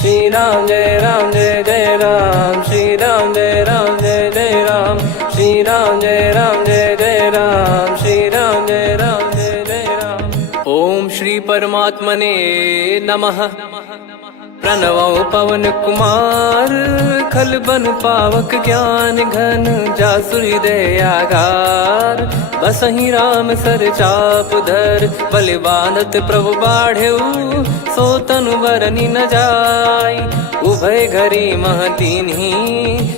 श्री राम जय जय राम, श्री राम जय जय राम, श्री राम जय जय राम, श्री राम जय जय राम। ओम श्री परमात्मने नमः। प्रणवो पवन कुमार, खल बन पावक ज्ञान घन, जासु हृदय आगार। बसहि राम सर चाप धर, बलि बांधत प्रभु बाढ़ेऊ, सो तनु बरनि न जाय। उभय घरी महतीन्ही,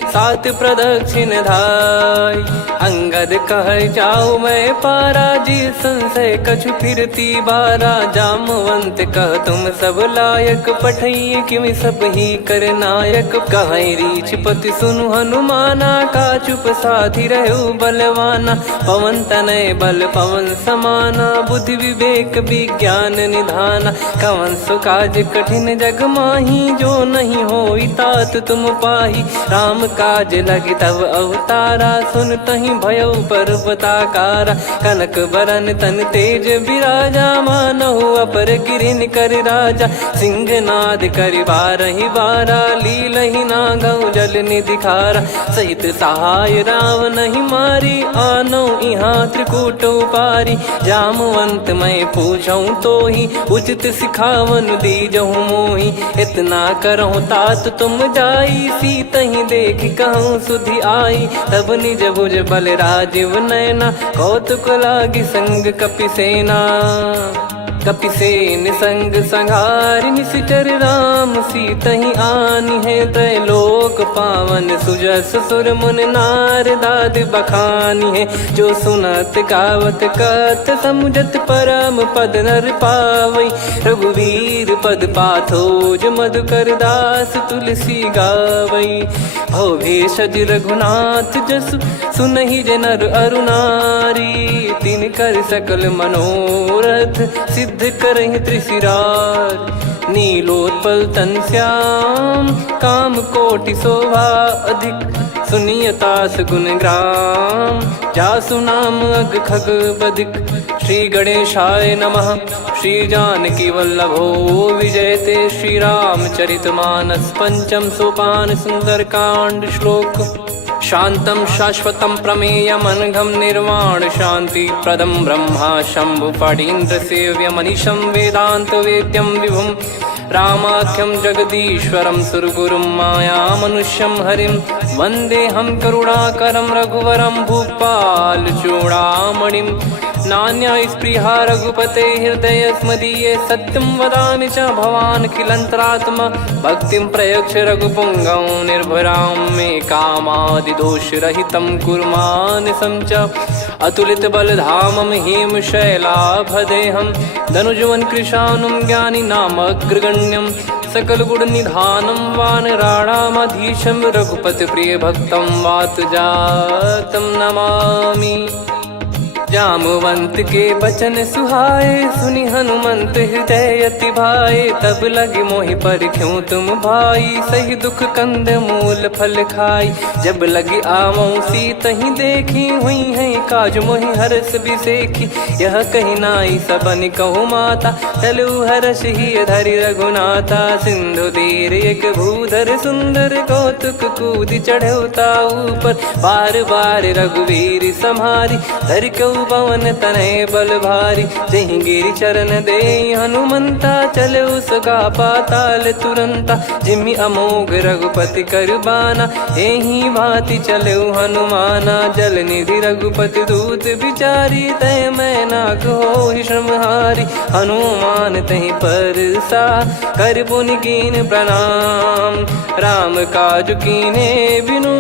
सात प्रदक्षिण धाय। अंगद कह जाऊ मैं पारा, जी संशय कछु फिरती बारा। जामवंत कह तुम सब लायक, पठई किमि सब ही कर नायक। कहीं रीछ पति सुनु हनुमाना, का चुप साधि रहु बलवाना। पवन तनय बल पवन समाना, बुद्धि विवेक विज्ञान निधाना। कवन सो काज कठिन जग माही, जो नहीं होई तात तुम पाही। राम काज लगी तब अवतारा, सुन तहि भयउ पर्वताकारा। कनक बरन तन तेज बिराजा, मानहु अपर गिरिन कर राजा। सिंहनाद करि बारहि बारा, लीलहि नागौ जल निधि खारा। सहित सहाय राम नहीं मारी, आनो इहाँ त्रिकूट उपारी। जामवंत मैं पूछऊँ तोहि, उचित सिखावन दीजहु मोहि। इतना करहु तात तुम जाई, सीतहि देख कहूँ सुधि आई। तब निज भुज बल राजीव नयना, कौतुक लागी संग कपिसेना। कपिसेन संग संघारि, निशिचर राम सीतहि आनी है। त्रैलोक पावन सुजस सुर मुन नार, दाद बखानी है। जो सुनत गावत कथ, समुझत परम पद नर पावई। रघुवीर पद पाथोज, मधुकर दास तुलसी गावई। भव भेषज रघुनाथ जसु, सुनहि जे नर अरु नारी। तिन कर सकल मनोरथ, सिद्ध करहि त्रिशिरार। नीलोत्पल तन श्याम, काम कोटि शोभा अधिक। सुनियतास गुण ग्राम, जासु नाम अग खग बदिक। श्री गणेशाय नमः। श्री जानकी वल्लभो विजयते, श्री रामचरित मानस। पंचम सोपान सुंदर कांड श्लोक। शांतं शाश्वतं प्रमेयमनघं, निर्वाण शांति प्रदं ब्रह्मा शंभु फणीन्द्र सेव्यमनिशं। वेदांत वेद्यं विभुं रामाख्यं जगदीश्वरं, सुरगुरुं माया मनुष्यं हरिं। वन्देऽहं करुणाकरं रघुवरं, भूपाल चूडामणिं। नान्या स्पृहा रघुपते हृदय स्मदीये, सत्यं वदामि च भवान् खिलन्तरात्मा। भक्तिं प्रयच्छ रघुपुङ्गं, निर्भरां मे कामादिदोषरहितं कुर्मानिसं च। अतुलित बलधामं हेमशैलाभदेहं, धनुजवन कृशानुं ज्ञानी नामग्रगण्यं। सकल गुण निधानं वानराणामधीशं, रघुपति प्रिय भक्तं वातजातं नमामि। जामवंत के बचन सुहाए, सुनि हनुमंत हृदय अति भाए। तब लगे मोहि पर क्यों तुम भाई, सही दुख कंद मूल फल खाई। जब लगे आवऊं सीतहि देखी, हुई है काज मोहि हरस बिसेखी। यह कही नाई सबन कहु माता, चलु हरष ही धरि रघुनाथा। सिंधु तीर एक भूधर सुंदर, कौतुक कूद चढ़ौता ऊपर। बार बार रघुवीर सम्हारी, धर कऊ पवन तनय बल भारी। जहि गिरि चरण दे हनुमंता, चले उसका पाताल तुरंता। जिमि अमोघ रघुपति कर बाना, एहि भांति चले हनुमाना। जल निधि रघुपति दूत बिचारी, तय मैं नाग होहि श्रमहारी। हनुमान तहि परसा, कर पुनि कीन प्रणाम। राम काज कीने बिनु,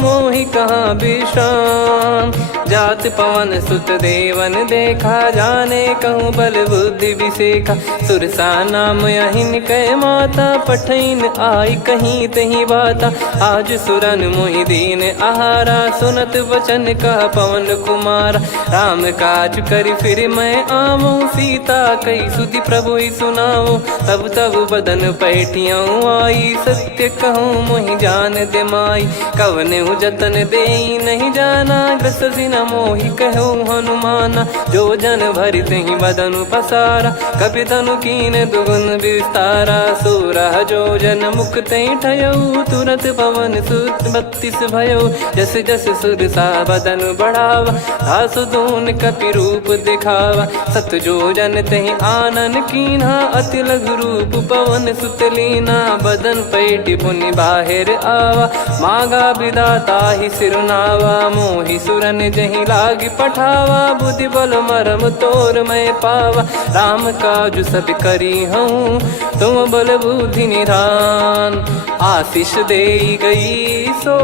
मोहि कहाँ विश्राम। जात पवन सुत देवन देखा, जाने कहूँ बल बुद्धि विसेखा। सुरसा नाम अहिन कै माता, पठैन आई कहीं तही बाता। आज सुरन मोहि दीन आहारा, सुनत वचन कह पवन कुमारा। राम काज करि फिर मैं आवऊं, सीता कई सुधि प्रभु ही सुनाओ। तब तब बदन पैठियाँ आई, सत्य कहूँ मोहि जान दे माई। कवने जतन दे नहीं जाना, ग्रसि न मोहि कहो हनुमाना। जो जन भरि तेहि बदनु पसारा, कपि तनु कीन दुगुन विस्तारा। सोरह जो जन मुख तेहि ठयऊ, तुरत पवन सुत 32 भयऊ। जस जस सुरसा बदन बढ़ावा, आसु दून कपि रूप दिखावा। सत जो जन तेहि आनन कीन्हा, अति लघु रूप पवन सुत लीना। बदन पैटि पुनि बाहिर आवा, मागा विधाता ही सिरुनावा। मोहि सुरन जहि लागी पठावा, बुद्धि बल मरम तोर मैं पावा। राम काजु सब करी हूँ, तुम बल बुद्धि निधान। आशीष देई गई सो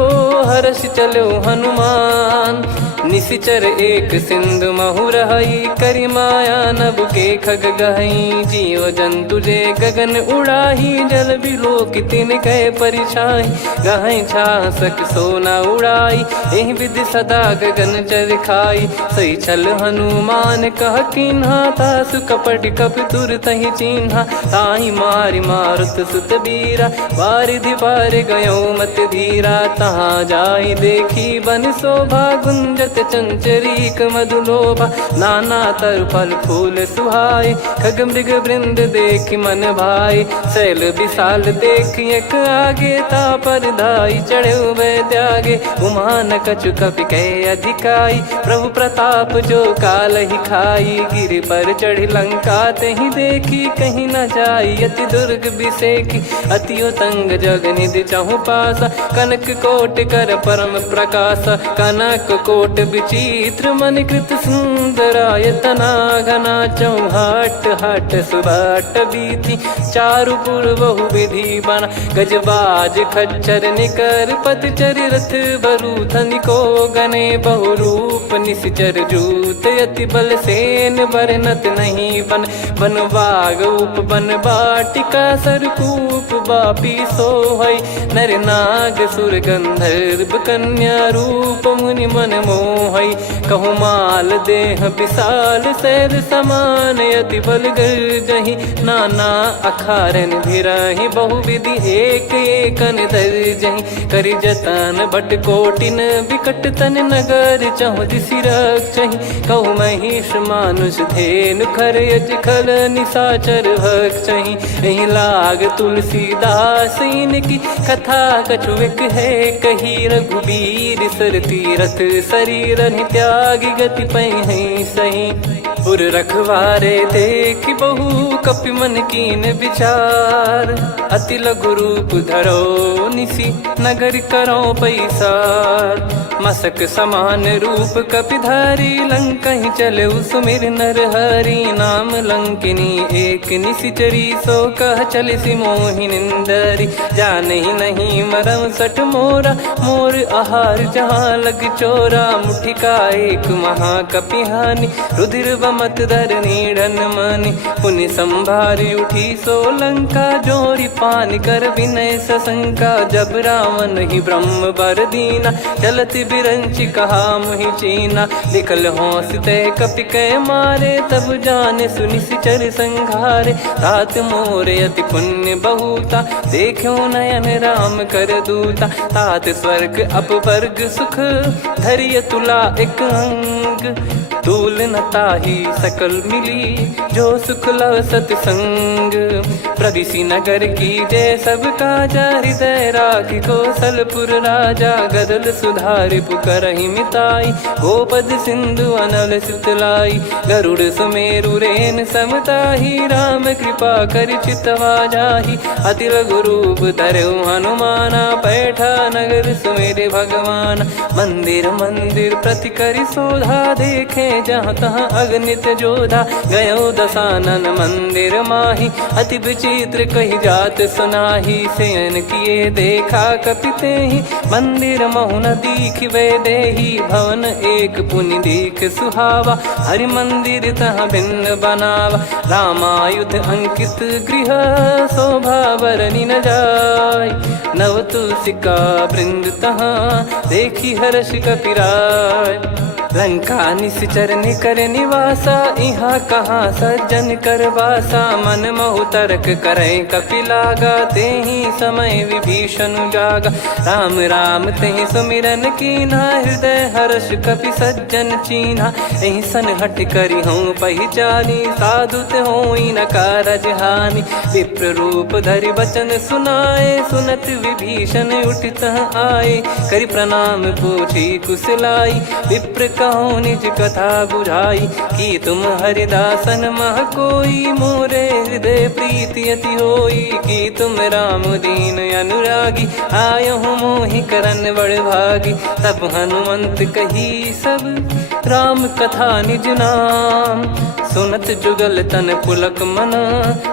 हर्ष चलो हनुमान। निशिचर एक सिंधु महु रहई, करी माया नभ के खग गहई। जीव जंतु जे गगन उड़ाही, जल बिलोक तिन कह परिछाई। गहई छासक सोना उड़ाई, एहि विधि सदा गगन चर खाई। सही छल हनुमान कह कीन्हा, तासु कपट कप तुर तहि चिन्हा। ताहि मारि मारुत सुत बीरा, वारिधि पार गयो मत धीरा। तहाँ जाई देखी बन शोभा, गुंजत चंचरीक मधुलोभा। नाना तर फल फूल सुहाए, खग मृग वृंद देख मन भाई। शैल विशाल देख एक आगे, तापर धाई चढ़े वै त्यागे। उमान कछु कपि कह अधिकाई, प्रभु प्रताप जो काल ही खाई। गिर पर चढ़ी लंका तेहि देखी, कहीं न जाई अति दुर्ग बिसेकी। अति उतंग जग निधि चहु पासा, कनक कोट कर परम प्रकाश। कनक कोट विचित्र मन कृत सुंदरायतना। घना चौहाट हाट सुबाट बीती, चारु पुर बहु विधि बना। गजबाज खच्चर निकर पतचर, रथ बरु धनिको गने। बहु रूप निशिचर जूत, अति बल सेन बरनत नहीं बन। बन बाग उप बन बाटिका, सरकूप बापी सोहई। नर नाग सुर गंधर्व कन्या, रूप मुनि मन मोहई। कहु माल देह विशाल, शैल समान अति बल गर्जहि। नाना अखारन भिरहि, बहु विधि एक एकन दर्जहि। करि जतन बट कोटिन, बिकट तन नगर चहु दिसि रक्षहि। कहु महिष मानुष धेनु, खर यज खल निशाचर भक्षहि। एहि लाग तुलसीदास इनकी, कथा कछु एक है कही। रघुबीर सर तीरथ शरीर, त्यागी गति पै सही। पुर रखवारे देख बहु, कपि मन कीन विचार। अति लघु रूप धरो निसी, नगर करो पैसार। मसक समान रूप कपि धारी, लंकहि चले सुमिर नर हरि। नाम लंकिनी एक निशिचरी, सो कह चलिसि मोहि निंदरी। जानहि नहीं मरम सठ मोरा, मोर आहार जहाँ लग चोरा। मुठिका एक महाकपिहानि, रुधिर बमत धरनी ढन मानि। पुनि संभारी उठी सो लंका, जोरी पान कर विनय सशंका। जब रावण ही ब्रह्म बर दीना, चलत बिरंचि कहा मुहि चीना। लिखल होंस ते कपि कै मारे, तब जाने सुनि सिचर संघारे। तात मोरे अति पुण्य बहुता, देखो नयन राम कर दूता। तात स्वर्ग अपवर्ग सुख, धरिय तुला एक अंग। तूल न ताहि सकल मिली, जो सुख लव सतसंग। प्रविशि नगर की जय सब काजा, हृदय राखि कौशलपुर राजा। गदल सुधारि पुकरहि मिताई, गोपद सिंधु अनल सितलाई। गरुड़ सुमेरु रेन समताहि, राम कृपा करि चितवा जाहि। अति लघु रूप धरऊ हनुमाना, पैठा नगर सुमेरे भगवान। मंदिर मंदिर प्रति करि शोधा, देखे जहाँ तहाँ अगणित जोधा। गयो दशानन मंदिर माही, अति विचित्र कही जात सुनाही। शयन किए देखा कपि तेहि, मंदिर महु न दीख वे देही। भवन एक पुनि दीख सुहावा, हरि मंदिर तहाँ भिन्न बनावा। रामायुध अंकित गृह, शोभा बरनि न जाय। नव तुलसी का वृंद तहाँ, देखी हर्ष कपिराय। लंका निश्चर निकर निवासा, इहाँ कहाँ सज्जन कर वासा। मन महु तर्क करे कपिलागा, तेहि समय विभीषण जागा। राम राम तेहि सुमिरन कीन्हा, हृदय हर्ष कपि सज्जन चीन्हा। एहि सन हट करि हूँ पहिचानी, साधु ते होई न कारज हानि। विप्र रूप धरि वचन सुनाए, सुनत विभीषण उठित आए। करि प्रणाम पूछी कुशलाई, विप्र कहो निज कथा बुझाई। कि तुम हरिदासन मह कोई, मोरे हृदय प्रीति अति होई। कि तुम राम दीन अनुरागी, आयहु मोहि करन बड़ भागी। तब हनुमंत कही सब राम कथा निज नाम, सुनत जुगल तन पुलक मना,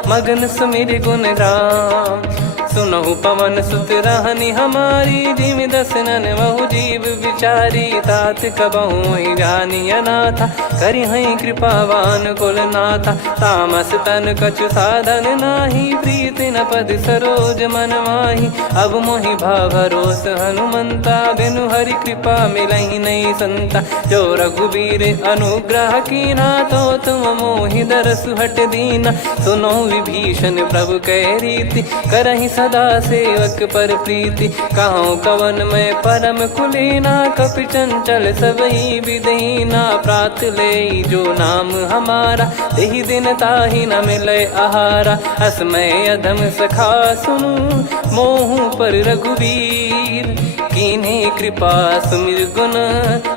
मगन सुमिर गुण राम। सुनहु पवन सुत रहनी हमारी, जिमि दसनन महु जीव विचारी। तात कबहु ही जानी अनाथा, करि हई कृपावान कुल नाथा। तामस तन कछु साधन नाही, प्रीति न पद सरोज मन माही। अब मोहि भाव भरोस हनुमंता, बिनु हरि कृपा मिलहि नहीं संता। जो रघुबीर अनुग्रह कीन्हा, तो तुम मोहि दरसु हट दीना। सुनो विभीषण प्रभु कह रीति, करहि सदा सेवक पर प्रीति। कहूँ कवन में परम कुलीना, कपि चंचल सबही विदहीना। प्रात ले जो नाम हमारा, तेहि दिन ताहि न मिले आहारा। असमय अधम सखा सुनु, मोहु पर रघुवीर। कीन्ही कृपा सुमिर गुण,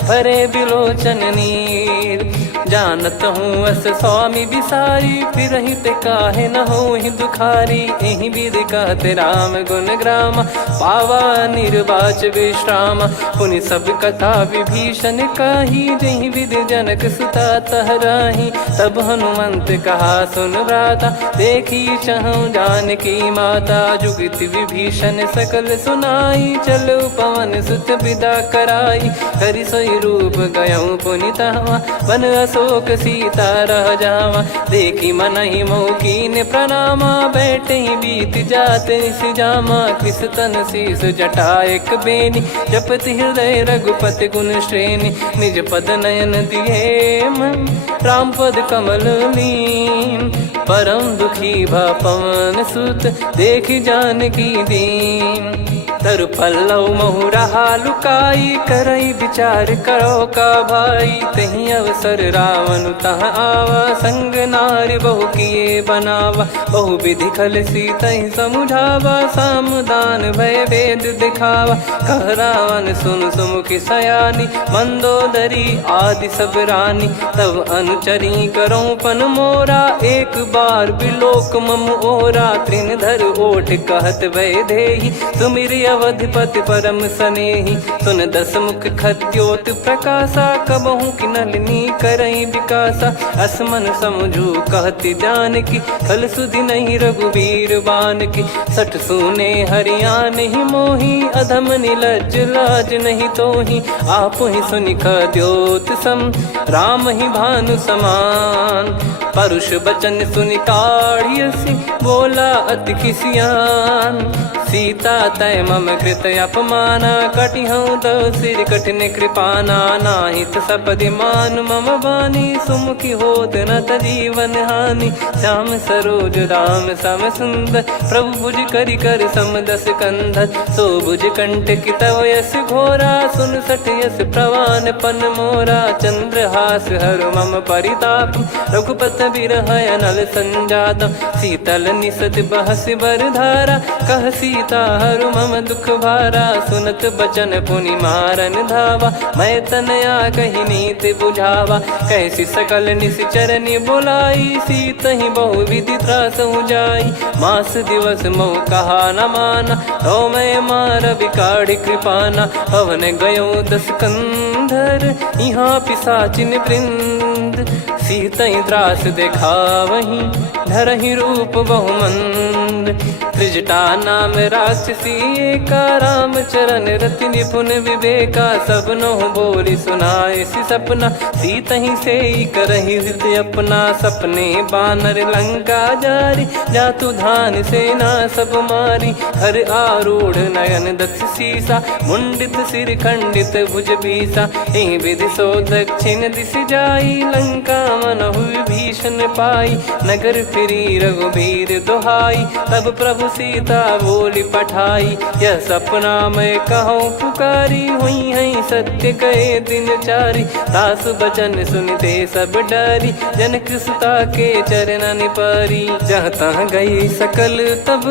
भरे बिलोचन नीर। जानत हूँ अस स्वामी बिसारी, फिरहि ते काहे न होहि दुखारी। एहि विधि कहते राम गुण ग्राम, पावा निर्वाच विश्राम। पुनि सब कथा विभीषण काही, जहि विधि जनक सुता तहराही। तब हनुमंत कहा सुन भ्राता, देखी चहु जानकी माता। जुगति विभीषण सकल सुनाई, चलो पवन सुत विदा कराई। करि सोई रूप गयऊँ पुनि तहवा, वन अशोक सीता रह जावा। देखी मनहि मोह कीन्ह प्रणामा, बैठे ही बीत जात निस जामा। कृस तन शीस जटा एक बेनी, जपति हृदय रघुपति गुण श्रेणी। निज पद नयन दिए मन, राम पद कमल लीन। परम दुखी भा पवन सुत, देखि जानकी दीन। तरु पल्लव महु रहा लुकाई, करई विचार करो का भाई। तहि अवसर रावण तह आवा, संग नारी बहु किए बनावा। बहु विधि खल सीतहि समुझावा, सामदान भय वेद दिखावा। कह रावण सुन सुमुखि सयानी, मंदोदरी आदि सब रानी। तब अनुचरी करो पन मोरा, एक बार बिलोक मम ओरा। तृण धर ओठ कहत भय देहि, सुमिर अवधिपति परम सनेहि। सुन दस मुख खद्योत प्रकाशा, कबहु कि नलिनी करई विकासा। असमन समझू कहति जानकी, खल सुधि नहीं रघुवीर बानकी। सठ सुने हरियाण ही मोही, अधम निलज्ज लाज नहीं तोही। आप ही सुनि खद्योत सम, राम ही भानु समान। परुष बचन सुनि काढ़ियसि, बोला अति किसियान। सीता तय मम कृत अपमाना, कटिहऊँ तव सिर कठिन कृपाना। नाहित सपदि मान मम बानी, सुमुखी होत न जीवन हानि। श्याम सरोज राम सम सुंदर, प्रभु भुज करि कर सम दस कंधर। सो भुज कंठ की तव यस घोरा, सुन सठ यस प्रवान पन मोरा। चंद्रहास हर मम परिताप, रघुपत बिरह अनल संजातम। शीतल निसत बहस बर धारा, कह सीता हरु मम दुख भारा। सुनत बचन पुनि मारन धावा, मैं तनया कहि नीति बुझावा। कैसी सकल निश्चरनि बुलाई, सीतहि बहु विधि त्रासहु जाई। मास दिवस मोह कहा न माना, तो मैं मार बिकाढ़ि कृपाना। पवन गयो दस कंधर, यहाँ पिशाचिन वृंद। मंद, सीतई त्रास देखावहीं धरहि रूप बहुमंद। त्रिजटा नाम राक्षसी एका, राम चरण रति निपुण विवेका। सबनो बोली सुनाए सि सपना, सीतहि से करहि हृद अपना। सपने बानर लंका जारी, जातु धान सेना सब मारी। हर आरूढ़ नयन दक्ष सीसा, मुंडित सिर खंडित भुज बीसा। एहि विधि सो दक्षिण दिश जाई, लंका मनहु विभीषण पाई। नगर फिरी रघुबीर दुहाई, तब प्रभु सीता बोली पठाई। यह सपना मैं कहूँ पुकारी, हुई है सत्य कहे दिन चारी। दास बचन सुनते सब डरी, जनक सुता के चरण परी। जहाँ तहाँ गई सकल तब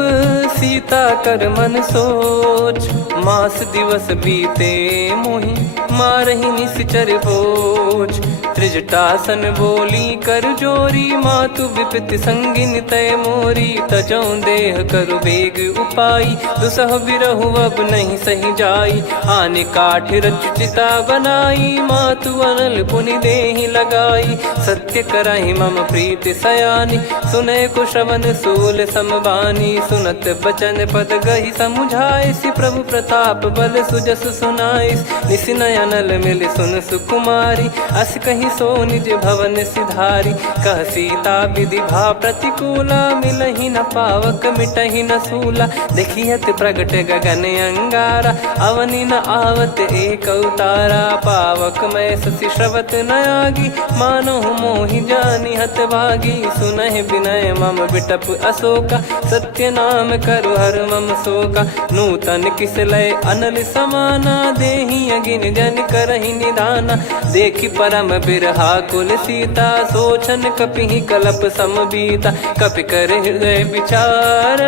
सीता कर मन सोच। मास दिवस बीते मोहि मारहि निश्चर बोझ। त्रिजटासन बोली कर जोरी, मातु विपत्ति संगिन तय मोरी। तजौ देह करु बेग उपाई, दुसह बिरहु अब नहीं सही जाई। आने काठ रचिता बनाई, मातु अनल पुनि देहि लगाई। सत्य करहि मम प्रीति सयानी, सुनय को श्रवण सूल समबानी। सुनत बचन पद गहि समुझाए, सि प्रभु प्रताप बल सुजस सुनाइस। निस नयनल मिल सुन सुकुमारी, अस कहि सो निज भवन सिधारी। कह सीता विधि भा प्रतिकूला, मिलहि न पावक मिटहि न सूला। देखियत प्रगट गगन अंगारा, अवनि न आवत एक अवतारा। पावक मैं शशि श्रवत न आगी, मानो मोहि जानि हत भागी। सुनहि विनय मम बिटप अशोका, सत्य नाम करु हर मम शोका। नूतन किस लय अनल समाना, देहि अगिन जन करहि निदाना। देखि परम बिरहा कुल सीता, सोचन कपिहि कलप समबीता। कपि कर हृदय विचार,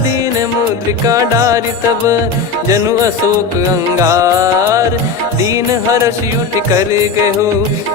दीन मुद्रिका डारि तब जनु अशोक अंगार। दीन हर्ष उठ कर गहु,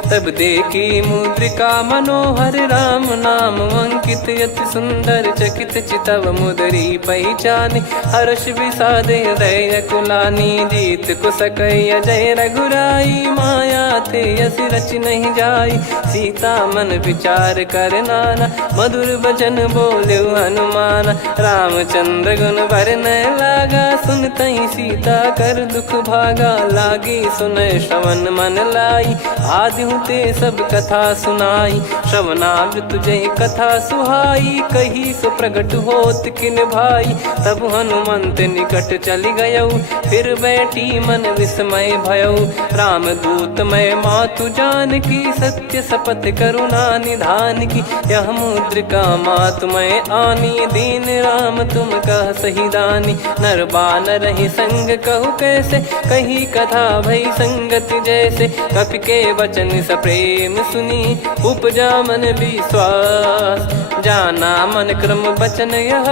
तब देखी मुद्रिका मनोहर। राम नाम अंकित अति सुंदर, चकित चितव मुदरी पहचान। हर्ष विषाद हृदय कुलानी, जीत को सकय जय रघुराई। माया थे यस रच नहीं जाई, सीता मन विचार कर नाना। मधुर बचन बोले हनुमान, रामचंद्र गुण बरनै लागा। सुनतहि सीता कर दुख भागा, लागी सुनय श्रवण मन लाई। आदि ते सब कथा सुनाई, श्रवणामृत जय कथा सुहाई। कही सो प्रगट होत किन भाई, तब हनुमंत निकट चली गयौ। फिर बैठी मन विस्मय भयौ, राम दूत मैं मातु जानकी। सत्य शपथ करुणा निधान की, यह मुद्रिका मातु मैं आनी। दीन राम तुम कह सही दानी, नर बानर ही संग कहु कैसे। कही कथा भई संगति जैसे, कपि के वचन सप्रेम सुनी। उपजा मन विश्वास, जाना मन क्रम बचन यह।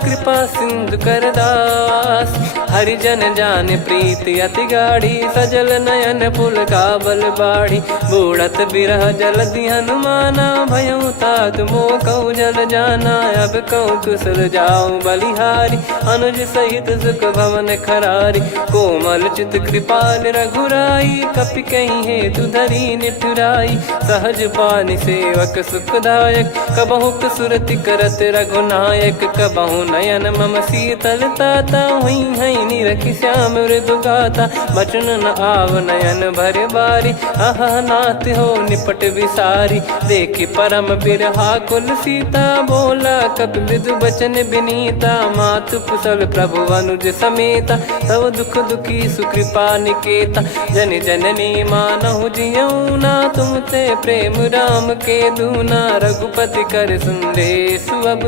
कृपा सिंधु कर दास, हरिजन जान प्रीति अति गाढ़ी। सजल नयन पुल का बल बाढ़ी, बूढ़त बिरह जल दी हनुमाना। भयउ तात मोह कहु जल जाना, अब कहु कुशल जाऊं बलिहारी। अनुज सहित सुख भवन खरारी, कोमल चित कृपाल रघुराई। कपि कहीं हेतु धरी निठुराई, सहज पानि सेवक सुखदायक। कबहु सुरति करत रघुनायक, कबहु नयन मम शीतल ताता। हुई है निरखि श्याम मृदु गाता, बचन न आव नयन भर बारी। आहा नाथ हो निपट विसारी, देखि परम बिरहा कुल सीता। बोला कपि मृदु बचन बिनीता, मातु कुशल प्रभु अनुज समेता। तव दुख दुखी सुकृपा निकेता, जन जननी मानहु जियऊ ना। तुम ते प्रेम राम के दूना, रघुपति कर संदेश अब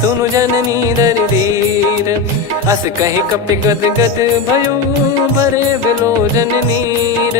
सुनु जननी दर धीर। अस कहि कपि गद गद भयो, भरे बिलोचन नीर।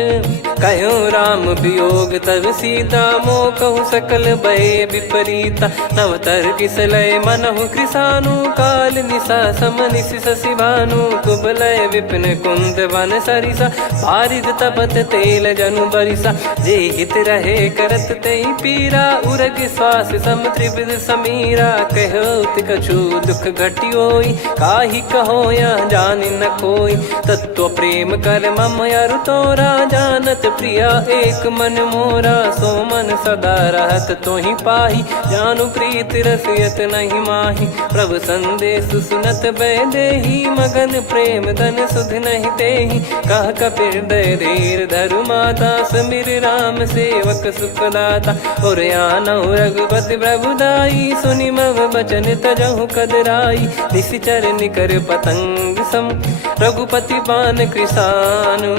कहो राम वियोग तब सीता, मोह कहु सकल भय विपरीता। नवतर किसलय मनहु कृसानु, काल निशा समनिशि शशि भानु। कुबलय विपिन कुंद वन सरिसा, पारिद तपत तेल जनु बरिसा। जे हित रहे करत तेहि पीरा, उरग श्वास सम त्रिविध समीरा। कहो कछु दुख घटियोई, काहि कहो या जान न कोई। तत्व प्रेम कर मम अरु तोरा, जानत प्रिया एक मन मोरा। सो मन सदा रहत तो ही पाही, जानु प्रीत रसियत नहीं माही। प्रभु संदेश सुनत बैदेही, मगन प्रेम धन सुध नहीं तेही। कह कपिर दय धीर धरु माता, समिर राम सेवक सुखदाता। और आनौ रघुपति प्रभुदाई, सुनि मव बचन तजहु कदराई। निशिचर निकर पतंग सम, रघुपति पान कृसानु।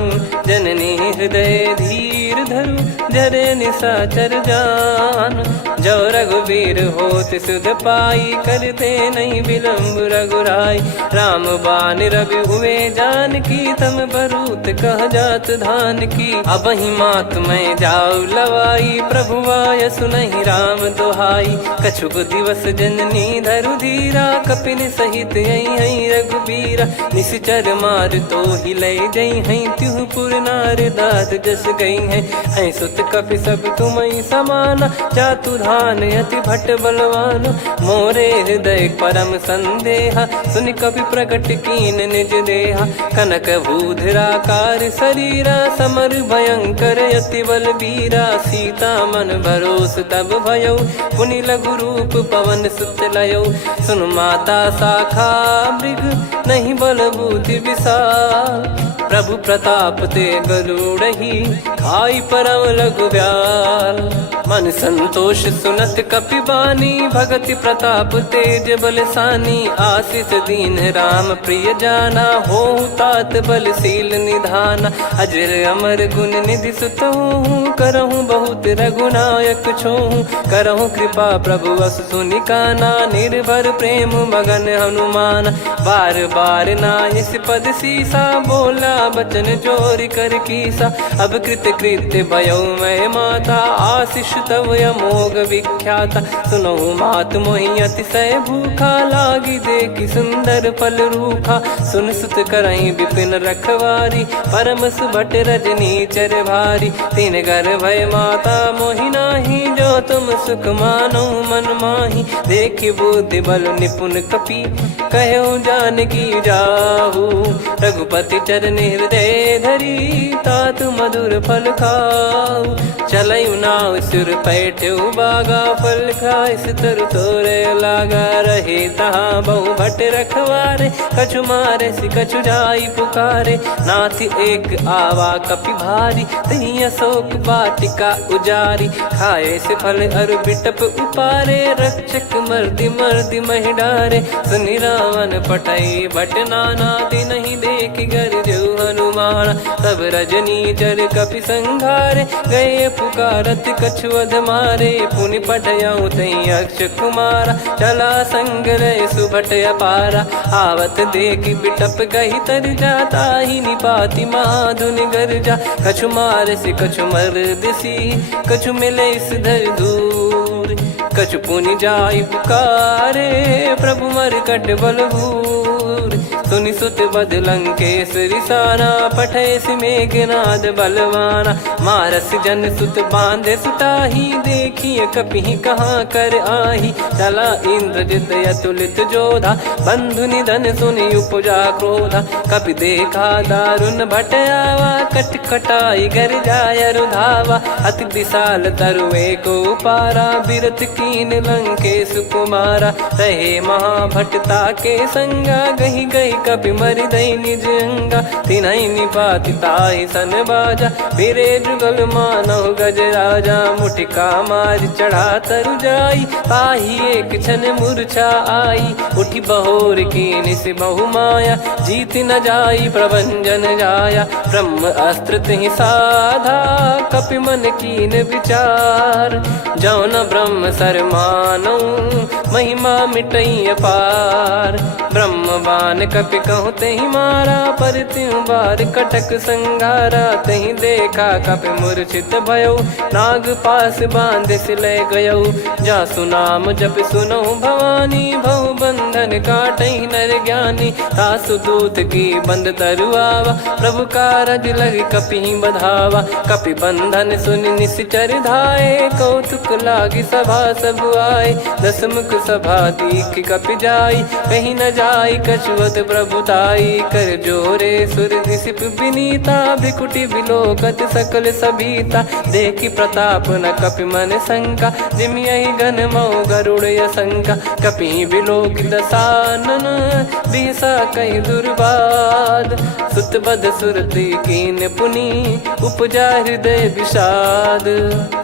जननी हृदय धीर धरु, जरे निशाचर जान। जो रघुवीर होत सुध पाई, करते नहीं विलम्ब रघुराई। राम बान रवि हुए जानकी, तम बरूत कह जात धान की। अब ही मात मैं जाऊ लवाई, प्रभु आय सुनहि राम दोहाई। कछुक दिवस जननी धरु धीरा, कपिन सहित यही रघुबीरा। निशिचर मार तो ही ले जई हैं, त्युह पुर नार दाद जस गई हैं। सुत कपि सब तुमहि समाना, जातु धान अति भट बलवान। मोरे हृदय परम संदेहा, सुनि कपि प्रकट कीन निज देहा। कनक भूधराकार शरीरा, समर भयंकर अति बलबीरा। सीता मन भरोस तब भयउ, पुनि लघु रूप पवन सुत लयउ। सुन माता शाखा मृग, नहीं बल बुद्धि विशाल। प्रभु प्रताप ते गरुड़ही, खाई परम लघु ब्याल। मन संतोष सुनत कपि बानी, भगति प्रताप तेज बलसानी। आशीष दीन राम प्रिय जाना, होहु तात बलशील निधाना। अजर अमर गुण निधि सुतहु, करहु बहुत रघुनायक छोहु। करहु कृपा प्रभु अस सुनि काना, निर्भर प्रेम मगन हनुमान। बार बार नायस पद सीसा, बोला बचन चोरी कर कीसा। अब कृत कृत्य भयउ मैं माता, आशीष तव अमोघ विख्याता। सुनहु मात मोहि अतिशय भूखा, लागी देखि सुंदर फल रूखा। सुन सुत करहि विपिन रखवारी, परम सुभट रजनी चर भारी। तीन घर भय माता मोहि नाही, जो तुम सुख मानो मन माही। देखि बुद्धि बल निपुण कपि, कहु जानकी जाहु। रघुपति चरण हृदय धरी, तात मधुर फल खाऊ। चलयु नाव सुर पैठ्यु बागा, फल खाइस तरु तोरे लागा। रहे तहाँ बहु भट रखवारे, कछु मारे सि कछु जाई पुकारे। नाथ एक आवा कपि भारी, तही अशोक वाटिका उजारी। खाए से फल अरु बिटप उपारे, रक्षक मर्दि मर्दि महि डारे। सुनि रावण पटई भट नाना, तिनहि देखि गरजउ हनुमान। तब रजनी चर कपि संघारे, गए पुकारत कछु अध मारे। पुनि पठयउ तई अक्ष कुमारा, चला संग रहे सुभट अपारा। आवत देखि बिटप गही तर जाता, ही निपाति महाधुनि गर्जा। कछु मार से कछु मर्दिसी, कछु मिले इस धर दूर। कछु पुनि जाई पुकारे, प्रभु मरकट बलभूर। सुनि सुत बद लंकेश्वरी साना, पठय मेघनाद बलवाना। मारस जन सुत बांधे सुताही, देखिए कपि कहाँ कर आही। चला इंद्रजित अतुलित जोधा, बंधु निधन सुनि उपजा क्रोधा। कपि देखा दारुण भट आवा, कट कटाई गर जाय रुधावा। अति विशाल तरुए को पारा, बिरत कीन लंकेश कुमारा। रहे महाभटता के संगा, गही गही कपि मरि दई निज अंगा। तिन्हि निपाति ताहि सन बाजा, फिरे जुगल मानव गज राजा। मुटिका मार चढ़ा तरु जाई, ताहि एक क्षण मूर्छा आई। उठि बहोर कीन से बहु माया, जीत न जाई प्रभंजन जाया। ब्रह्म अस्त्र तिहि साधा, कपि मन कीन विचार। जौ न ब्रह्म सर मानौ, महिमा मिटई अपार। ब्रह्म बान कपि कहु तहि मारा, पर त्यों बार कटक संगारा। तहि देखा कपि मूर्छित भयउ, नाग पास बांध सिले गयउ। जासु नाम जप सुनहु भवानी, भव बंधन काटहि नर ज्ञानी। तासु दूत की बंद तरुआवा, प्रभु कारज लग कपि बधावा। कपि बंधन सुनि निश्चर धाये, कौतुक लागी सभा सब आए। दस मुख सभा दीख कपि जाई, कहीं न जाई कछुवत प्रभुताई। कर जोरे सुर दिसिप विनीता, भ्रिकुटि बिलोकत सकल सबीता। देखि प्रताप न कपि मन शंका, जिमियहि गन मऊ गरुड़ असंका। कपि बिलोक दसानन, बिहसा कहि दुर्वाद। सुत बध सुरति कीन पुनि, उपजा हृदय विषाद।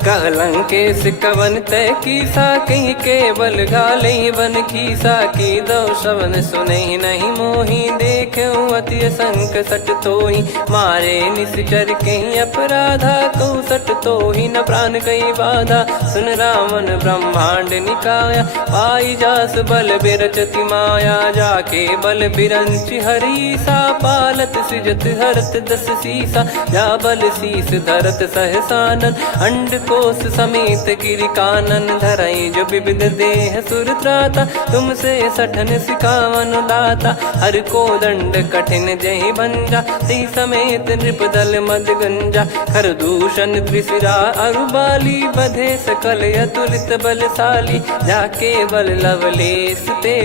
कहलंकेश कवन तय कीसा, कहीं केवल गाले बन खीसा। की दो श्रवण सुने नहीं मोही, देखे अति संक सट तोही। मारे निश्चर कहीं अपराधा, कहूँ सट तोही न प्राण कहीं बाधा। सुन रावण ब्रह्मांड निकाया, पाई जास बल बिरचति माया। जाके बल बिरंच हरीसा, पालत सृजत हरत दस सीसा। जा बल शीस धरत सहसानन, अंड कोश समेत गिरि कानन। धरई जो विविध देह सुर त्राता, तुमसे सठन सिखावन दाता। हर को दंड कठिन जहि भंजा, ती समेत नृप दल मद गंजा। खर दूषण त्रिशिरा अरुबाली, बधे सकल अतुलित बलशाली। जाके बल लवलेश ते,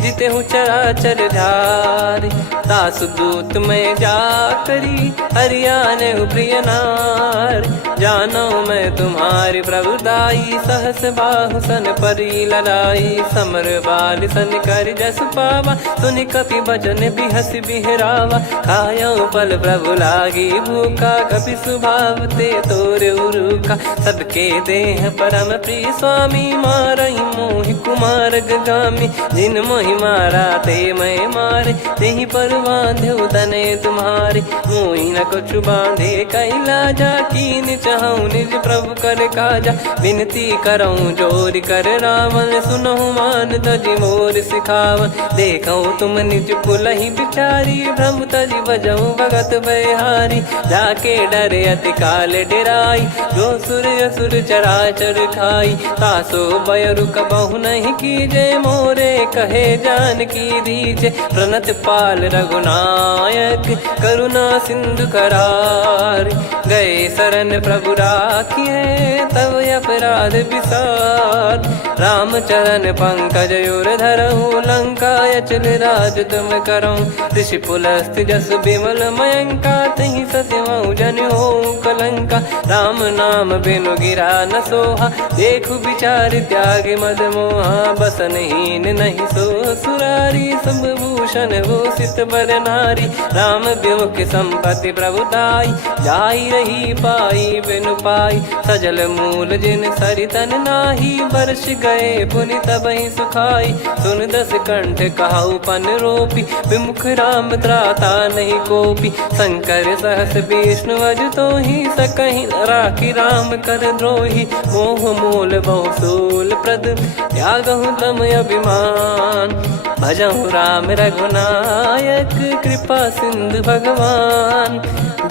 जिते हूँ चराचर धारी। दास दूत में जा करी, हरियाने प्रिय नार। जानो मैं तुम्हारी प्रभुताई, सहस बाहु सन परी लड़ाई। समर बाल सन कर जस पावा, सुनि कपि भजन बिहस बिहरावा। खायो पल प्रभु लागी भूखा, कपि स्वभाव ते तोर उरुखा। सबके देह परम प्रिय स्वामी, मारई मोहि कुमार गगामी। जिन मोहि मारा ते मैं मारे, तेहि पर बांधो तने तुम्हारे। मोहि न कुछ बांधे कैलाजा, कीन चाहूँ निज प्रभु कर काजा। विनती करऊँ जोर कर रावण, सुनहु मान तजि मोर सिखावन। देखऊँ तुम निज पुलहि बिचारी, भ्रम तजि बजऊँ भगत बहारी। जाके डरे अति काल डेराई, जो सुर असुर चराचर खाई। तासो बयरु कबहु नहीं कीजे, मोरे कहे जान की दीजे। प्रणत पाल रघुनायक, करुणा सिंधु करार। गए शरण प्रभु राखिए, तब अपराध विसार। राम चरण पंकज उर धरऊँ, लंका अचल राज तुम करऊँ। ऋषि पुलस्त जस विमल मयंका, तहि सत्यमऊ जन हो कलंका। राम नाम बिनु गिरा न सोहा, देखु विचार त्याग मद मोहा। बसनहीन नहीं सो सुरारी, सब भूषण भूषित बर नारी। राम विमुख संपत्ति प्रभुताई, जाई रही पाई बिनु पाई। सजल मूल जिन सरितन नाही, वर्ष गए पुनि तबहि सुखाई। सुन दस कंठ कहाऊ पन रोपी, विमुख राम त्राता नहीं कोपी। शंकर सहस विष्णु अज तोहि, सकहि न राखी राम कर द्रोही। मोह मूल बहु सूल प्रद, त्यागहु तम अभिमान। भजहु राम रघुनायक, कृपा सिंधु भगवान।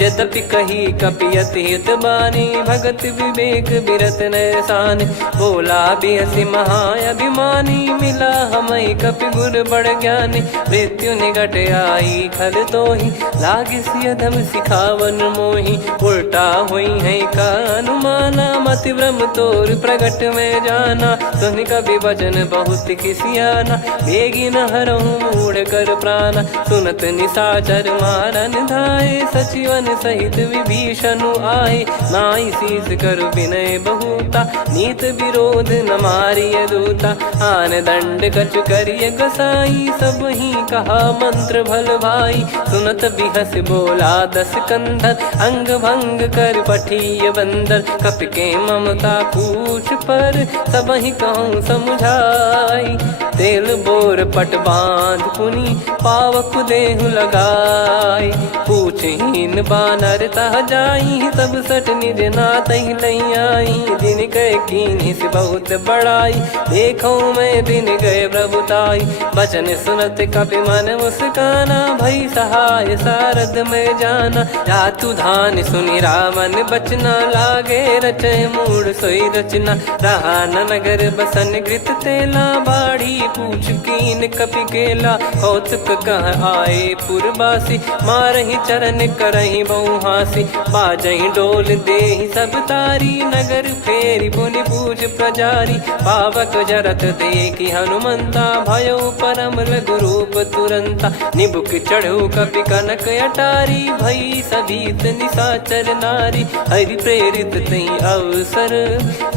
यद्यपि कही कपियति हित बानी, भगत विवेक बिरत नैसान। बोला बिहसि महाअभिमानी, मिला हमई कपि गुर बड़ ज्ञानी। मृत्यु निकट आई खल तोहि, लागिसि अधम सिखावन मोहि। उल्टा हुई है का अनुमाना, मति भ्रम तोर प्रगट में जाना। सुन कवि वचन बहुत खिसियाना, बेगी न हरहु मूढ़ कर प्राणा। सुनत निशाचर मारन धाये, सचिवन सहित विभीषणु आए। नाई शीस कर विनय बहुता, नीत विरोध न मारिय दूता। आन दंड कछु करिय गसाई, सब ही कहा मंत्र भल भाई। सुनत बिहस बोला दस कंधर, अंग भंग कर पठिय बंदर। कपि के ममता पूछ पर, सब ही कहूँ समुझाई। तेल बोर पट बांध पुनि, पावक देहु लगाई। पूछहीन बानर तह जाई, सब सट निज नातहि लई आई। दिन गए कीन्ही से बहुत बड़ाई, देखो मैं दिन गए प्रभुताई। बचन सुनत कपि मन मुस्काना, भई सहाय सारद में जाना। जातु धान सुनि रावण बचना, लागे रचय मूढ़ सोई रचना। रहा न नगर बसन घृत तेला, बाढ़ी पूछ कीन कपि केला कौतुक कह आए पुरबासी मारही चरण करही बहु हासी बाजही डोल देहि सब तारी नगर फेरी पुनि पूज प्रजारी पावक जरत देखी हनुमंता भयो परम लघु रूप तुरंता निबुक चढ़ू कपि कनक अटारी भई सभीत निशाचर नारी हरि प्रेरित तई अवसर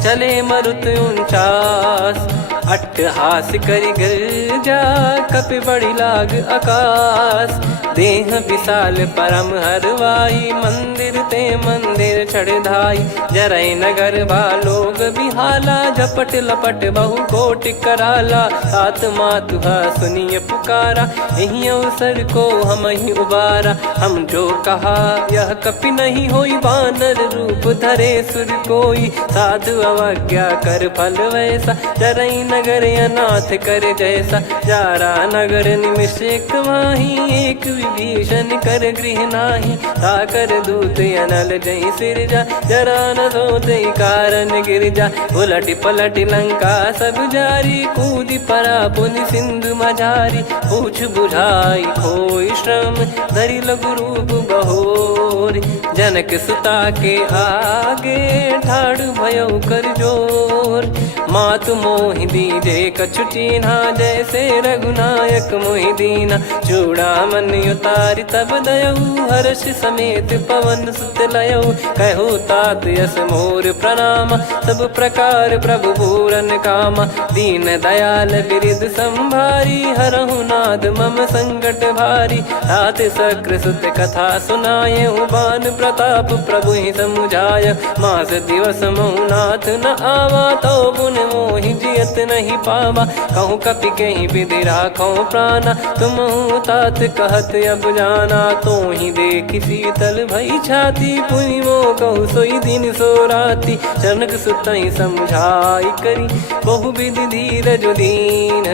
चले मरुत 49 अट्टहास करि गिरजा कपि बड़ी लाग आकाश देह विशाल परम हरवाई मंदिर ते मंदिर चढ़ाई जरई नगर बालोग बिहाला झपट लपट बहु कोट कराला सात मातुहा सुनिय पुकारा यही अवसर को हम ही उबारा हम जो कहा यह कपि नहीं होई बानर रूप धरे सुर कोई साधु अवज्ञा कर फल वैसा जरई नगर अनाथ कर जैसा जारा नगर निमिष एक माही एक विभीषण कर गृह नाही ताकर दूत अनल जय सिरजा जरा न सोते कारण गिरजा उलट पलट लंका सब जारी कूदी परा पुनि सिंधु मझारी पूछ बुझाई खोई श्रम धरि लघु रूप बहोरी जनक सुता के आगे ठाड़ भयो कर जोर मातु मोहि दीजे कछु चीन्हा जैसे रघुनायक मोहि दीना चूड़ामन उतारि तब दयऊ हर्ष समेत पवन सुत लयऊ कहु तात यस मोर प्रणाम सब प्रकार प्रभु पूरन कामा दीन दयाल बिरिद संभारी हरहु नाद मम संकट भारी तात सक्र सुत कथा सुनाये बान प्रताप प्रभु ही समुझाय मास दिवस महु नाथ न आवा तो पुन मोहि जियत नहीं पावा कहूँ कपि कहीं विधि राखो प्राणा तुम तात कहत अब जाना तो ही देख शीतल भई छाती पुनि मो कहु सोई दिन सो राती जनक सुतई समझाई करी बहु विधि धीरज दीन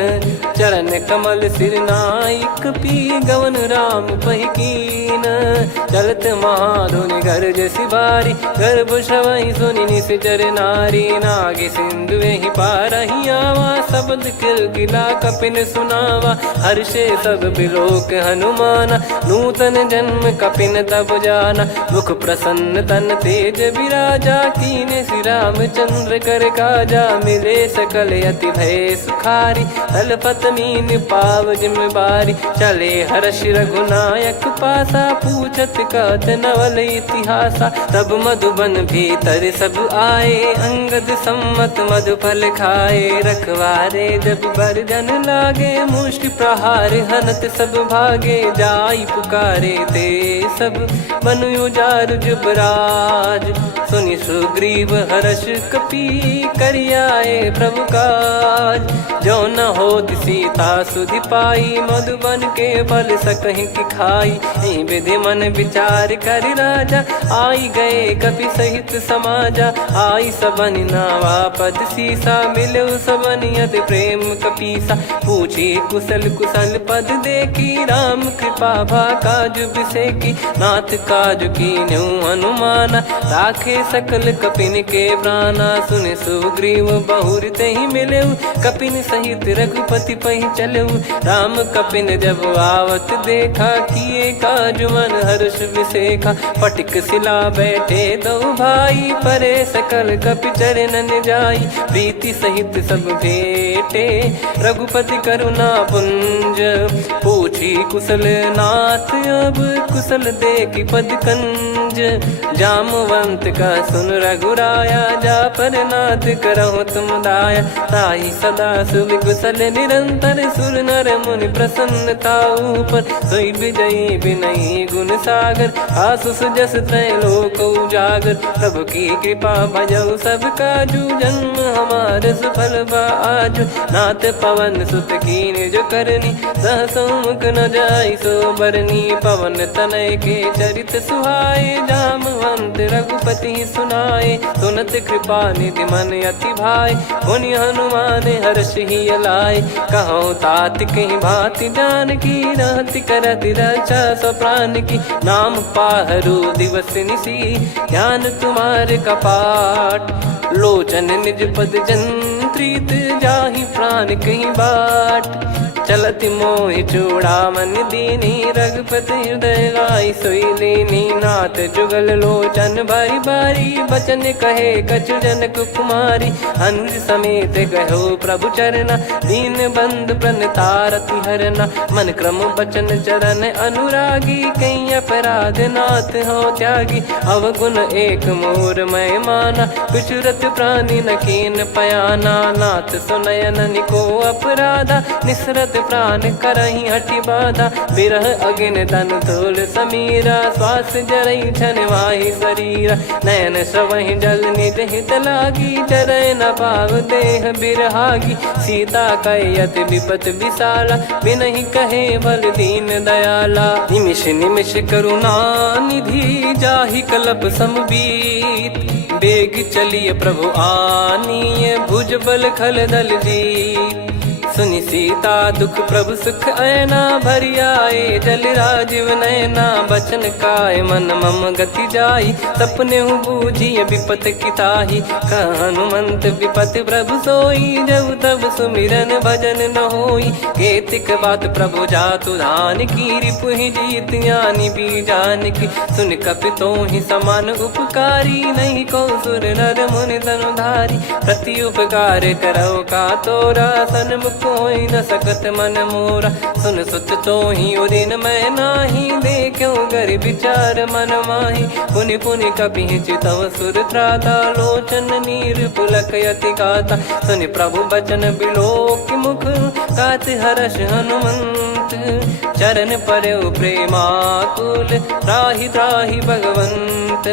चरण कमल सिर नाइक पी गवन राम पहिकीन चलत महाधुनि गर्ज सिबारी गर्भ श्रवहि सुनि निश्चर नारी नागे सिंधु ही पारही आवा शब्द किलकिला कपिन सुनावा हर्षे सब बिलोक हनुमाना नूतन जन्म कपिन तब जाना मुख प्रसन्न तन तेज विराजा कीने श्री रामचंद्र कर काजा मिले सकल अति भय सुखारी तलपत मीन पाव जिम्मेवारी चले हर्ष रघुनायक पासा पूछत कहत नवल इतिहासा तब मधुबन भीतर सब आए अंगद सम्मत मधुफल खाए रखवारे जब बरजन लागे मुष्टि प्रहार हनत सब भागे जाई पुकारे ते सब मनु उजार जुबराज सुनि सुग्रीव हर्ष कपि करियाए प्रभु काज जो न हो सीता सुधि पाई मधुबन के फल सकहि की खाई विधि मन विचार कर राजा आई गए कपि सहित समाजा आई सबन नावा पद सीसा मिलो सबनियत प्रेम कपीसा पूछी कुशल कुशल पद देखी राम कृपा भा काज बिसेकी नाथ काज की न्यू हनुमाना राखे सकल कपिन के प्राणा सुन सुग्रीव बहुर ते ही मिले कपिन सहित रघुपति पहि चले राम कपिन जब आवत देखा किए काज मन हर्ष विसेखा पटिक सिला बैठे दो भाई परे सकल कपि चरणन जाई प्रीति सहित सब भेटे रघुपति करुणा पुंज पूछी कुशल नाथ अब कुशल देखी पद कंज जामवंत का सुन रघुराया जा पर नाथ करहु तुम दाया ताई सदा सुभि कुशल निरंतर सुर नर मुनि प्रसन्नता ऊपर सोई विजयी विनयी गुण सागर आसु सुजस त्रैलोक उजागर प्रभु की कृपा भजऊ सब काजू जन्म हमार सफल बाजू नाथ पवन सुत कीन जो करनी सहसो मुख न जाई सो बरनी पवन तनय के चरित सुहाए जामवंत रघुपति सुनाए सुनत कृपा निधि मन अति भाई पुनि हनुमान हर्ष ही लाए कहो तात कहीं भांति जान की रहति करति रक्षा सो प्राण की नाम पाहरू दिवस निसी ध्यान तुम्हारे कपाट लोचन निज पद जन प्रीत जाहि प्राण कहीं बाट। चलत मोहि चूड़ामन दीनी रघुपति हृदय लाई सोई लीनी। नाथ जुगल लोचन बारी बारी बचन कहे कछु जनक कुमारी। हंस समेत गहो प्रभु चरना दीन बंद प्रणतारति हरना। मन क्रम बचन चरण अनुरागी कहीं अपराध नाथ हो त्यागी। अवगुण एक मोर मैं माना विचुरत प्राणी न कीन पयाना। नाथ सुनयन निको अपराधा निसरत प्राण करही हटि बाधा। बिरह अगिन तन तोल समीरा श्वास जरई छन वाहि शरीरा। नयन सवहि जल निज हित लागी चरय न पाव देह बिरहागी। सीता कयत विपत विशाला बिनहि कहे बल दीन दयाला। निमिष निमिष करुणा निधि जाहि कलप समबीत। बेग चलिए प्रभु आनीय भुज बल खल दल जीत। सुनि सीता दुख प्रभु सुख ऐना भरि आए जल राजीव नैना। बचन काय मन मम गति जाई सपने बूझी विपत किताही। हनुमंत विपत प्रभु सोई जब तब सुमिरन भजन न होई। केतिक बात प्रभु जातु धान की रिपुहि जीत ज्ञानी बीजान की। सुन कपितो ही समान उपकारी नहीं को सुर नर मुनि तनुधारी। प्रति उपकार करो का तोरा सन्मुख कोई न सकत मन मोरा। सुन सुत तो ही उदिन मैं नाही देखो गर विचार मन माही। पुनि पुनि कपि चितव सुर त्राता लोचन नीर पुलक यति गाता। सुनि प्रभु बचन बिलोक मुख गात हर्ष हनुमंत। चरण परयो प्रेमाकुल त्राहि त्राहि भगवंत।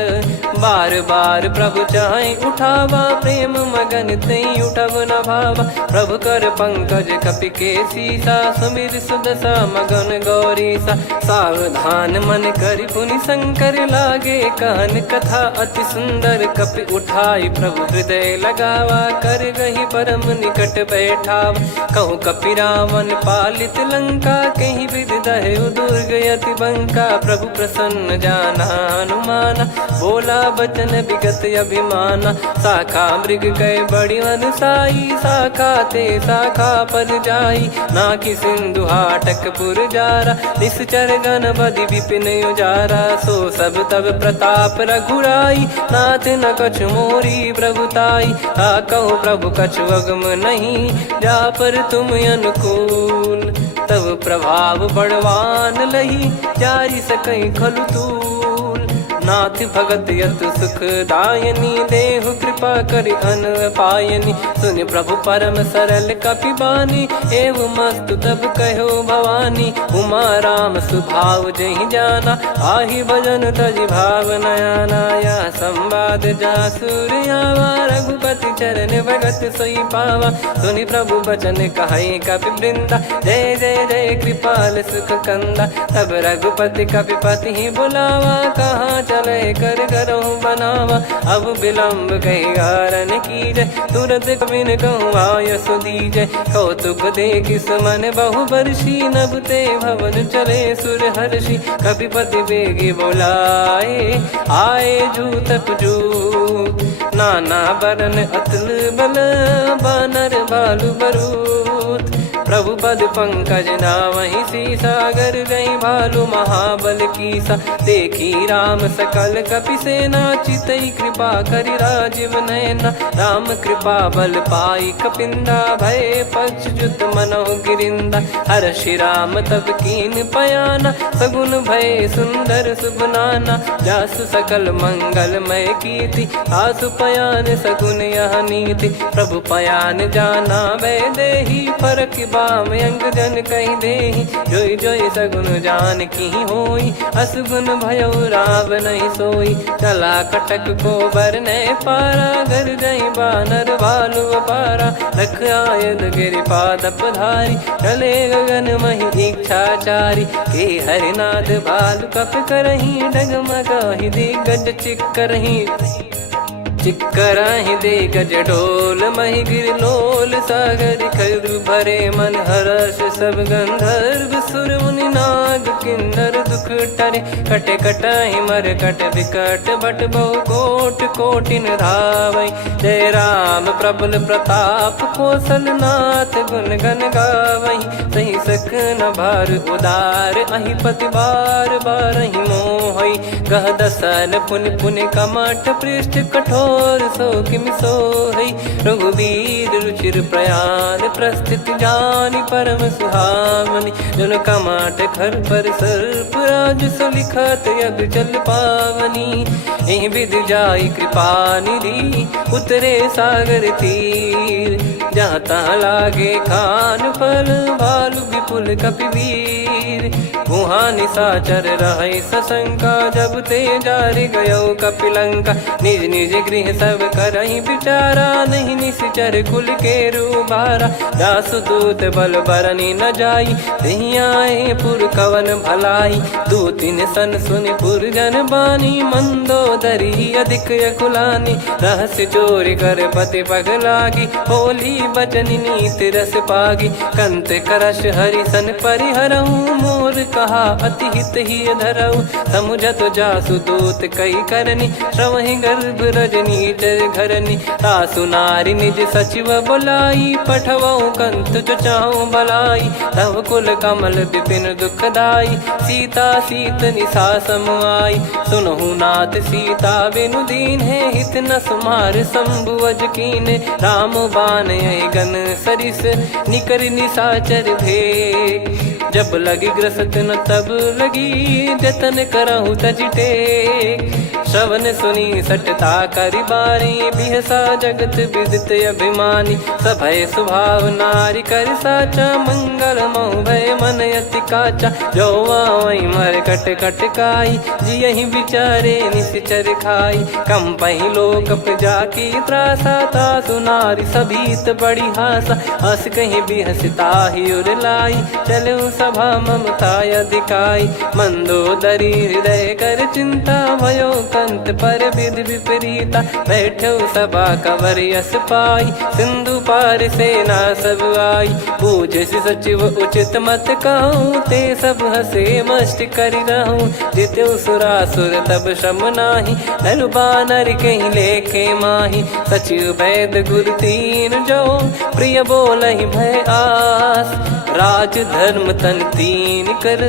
बार बार प्रभु चाहे उठावा प्रेम मगन तई उठब न भावा। प्रभु कर पंकज कपि के सीसा सुमिर सुदशा मगन गौरीसा। सावधान मन करि पुनि शंकर लागे कहन कथा अति सुंदर। कपि उठाई प्रभु हृदय लगावा कर गही परम निकट बैठावा। कहूँ कपि रावण पालित लंका कहीं विधि दहु दुर्ग यति बंका। प्रभु प्रसन्न जाना हनुमाना बोला बचन विगत अभिमाना। शाखा मृग गए बड़ी अनुसाई शाखा ते शाखा पर जाई। ना कि सिंधु हाटक पुर जारा निश्चर गण बदि विपिन उजारा। सो सब तब प्रताप रघुराई नाथ न कछु मोरी प्रभुताई। कहूँ प्रभु कछु अगम नहीं जा पर तुम अनुकूल। तब प्रभाव बड़वान लही जारी सकई खलु तूल। नाथ भगत यत सुख दायनी देहु कृपा करि अन पायनी। सुन प्रभु परम सरल कपि बानी एवं मस्तु तब कहो भवानी। उमा राम सुभाव जहि जाना आहि भजन तजि भाव नयाना। या संवाद जासुर आवा रघुपति चरण भगत सोई पावा। सुनि प्रभु बचन कहै कपि वृंदा जय जय जय कृपाल सुख कंदा। तब रघुपति कपि पति बुलावा कहाँ चले कर करहु बनावा। अब विलम्ब कही कारण कीजय तुरत कबिन कहूँ आयस दीजय। कौतुक देख सुमन बहु बरसी नभ ते भवन चले सुर हर्षि। कपिपति बेगी बोलाए आए जूतक जूत। नाना बरन अतुल बल बानर भालु बरूत। प्रभु पद पंकज नावहि सीसागर गई भालु महाबल कीसा। देखी राम सकल कपि सेना चितई कृपा करि राजीव नयना। राम कृपा बल पाई कपिंदा भय पक्ष जुत मनोह गिरिंदा। हर्षि राम तब कीन पयाना सगुन भय सुंदर सुगुनाना। जासु सकल मंगलमय कीर्ति आसु पयान सगुन यह नीति। प्रभु पयान जाना वै देही फरक बाम अंग जन कही देही। जोई जोई सगुन जान की होई असगुन भयो राव नहीं सोई। चला कटक को बरने पारा घर जई बानर भालु पारा। लख आयद गिरिपाद पधारी चले गगन मही इच्छाचारी। के हरिनाथ भालु कप करही डगमगाही दिग्गज चिक करही। चिक्कराहि दे गज ढोल मही गिर लोल सागर खर भरे मन हर्ष सब गंधर्व सुर मुनि नाग किन्नर दुख टरे कटे कटाहि मर कट विकट बट बहु कोट कोटिन धावै जय राम प्रबल प्रताप कौशल नाथ गुण गन गावै सही सकन भार उदार अहि पति बार बारहि मोहै गह दसन पुन पुन कमठ पृष्ठ कठोर सो किम सोहै रघुवीर रुचिर प्रयाण प्रस्थित जानि परम सुहावनि जन कमठ खर पर सर्प राज सलिखत यग जल पावनी एहि विधि जाई कृपा निधि उतरे सागर तीर जहाँ तहाँ लागे खान फल भालु विपुल कपिवीर वहाँ निशाचर रहे सशंका जब ते जारि गयो कपिलंका निज निज गृह सब करहि विचारा नहीं निश्चर कुल के रूबारा दासु दूत बल बरनी न जाई तेहि आए पुर कवन भलाई दूतिन सन सुन पुर जन बानी मंदोदरी अधिक अकुलानी रहस्य चोरी कर पति पगलागी होली बचन नीति रस पागी कंत करश हरिसन परिहरऊ मोर कहा अति हित ही धरऊ समुझत जासु दूत कई करनी श्रवहि गर्भ रजनी चर घरनी तासु नारी निज सचिव बुलाई पठवऊ कंत जो चाहूं बलाई तव कुल कमल विपिन दुखदाई सीता सीत निशा समाई सुनहु नाथ सीता बिनु दीन है हित न सुमार शंभु अज कीने राम बान गन सरिस निकर निशाचर भेग जब लगी ग्रसत न तब लगी जतन करहु तज टेक श्रवण सुनी सटता करि बारी बिहसा जगत विदित अभिमानी सभय स्वभाव नारी कर साचा मंगल मऊ भय मन अति काचा जो आवै मर कट कट काई जियहि विचारे निश्चर खाई कम पही लोक जाकी त्रासा तासु नारी सभीत बड़ी हासा हस कहीं बिहसता ही उर लाई चलऊ सभा ममता अधिकाई मंदोदरी हृदय कर चिंता भयो कंत पर विधि विपरीता बैठो सभा कवर यस पाई सिंधु पार सेना सब आई पूज सचिव उचित मत कहूँ ते सब हसे मष्ट करि रहूँ जित्यु सुरासुर तब श्रम नाही नरु बानर कहीं लेखे माही सचिव वैद गुरु तीन जो प्रिय बोलहि भय आस राज धर्म तन तीन कर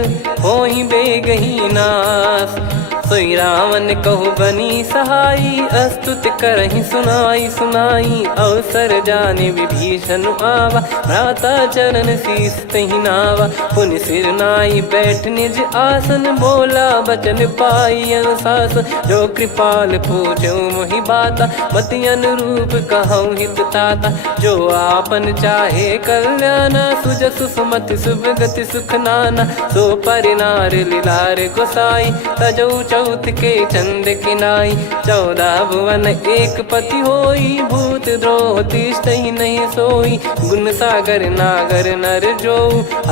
होहि बेगही नास सोई रावण कहु बनी सहाई अस्तुत करहि सुनाई सुनाई अवसर जाने विभीषण आवा भ्राता चरण शीस तहि नावा पुनि सिर नाई बैठ निज आसन बोला बचन पाई अनुशासन जो कृपाल पूजो मोहि बाता मति अनुरूप कहूँ हित ताता जो आपन चाहे कल्याणा सुजसु सुमति शुभ गति सुख नाना सो परिनार लीलार गोसाई तजौ चौथ के चंद किनाई 14 भुवन एक पति होई भूत द्रोह तिष्ठहि नहीं सोई गुण सागर नागर नर जो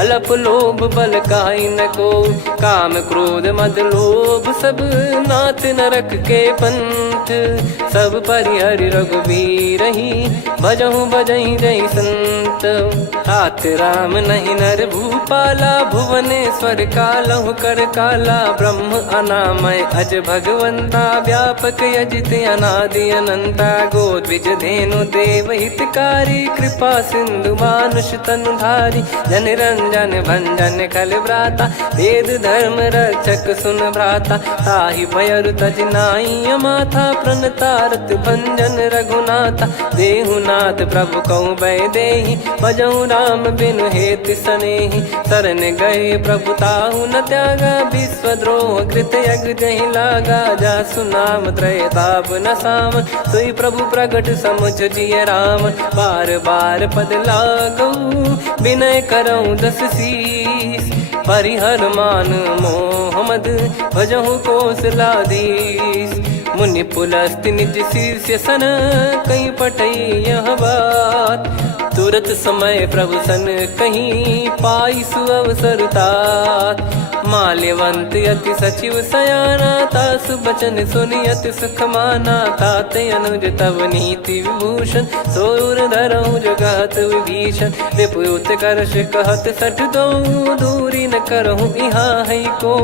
अलप लोभ बल काई न को काम क्रोध मद लोभ सब नाथ नरक के पंथ सब परिहरि रघुवीर ही भजहु भजहि जय संत तात राम नहीं नर भूपाला भुवनेश्वर कालहु कर काला ब्रह्म अनामय अज भगवंता व्यापक यजित अनादि अनंता गोद्विज धेनु देव हितकारी कृपा सिंधु मानुष तनुधारी जन रंजन भंजन कल भ्राता वेद धर्म रक्षक सुन भ्राता ताहि भयरु तज नाई माथा प्रणतारत भंजन रघुनाथा देहुनाथ प्रभु कहु भय देहि भजहु राम बिनु हेत सनेहि शरण गए प्रभु ताहु न त्यागा विश्वद्रोह कृत यज्ञ जहि लागा जासु नाम त्रयताप न साम सोई प्रभु प्रगट समुझ जिय राम बार बार पद लागऊ विनय करऊँ 10 शीस परिहर मान मोह मद भजहु कौशलाधीश मुनि पुलस्त्य निज शीर्ष सन कहीं पटई यह बात तुरत समय प्रभु सन कहीं पाई सुअवसर तात। माल्यवंत अति सचिव सयाना तास बचन सुनि अति सुख माना। ताते अनुज तब नीति विभूषण सोर धरऊ जगत विभीषण। विपुत करश कहत सठ दो दूरी न करहूँ यहाँ है को।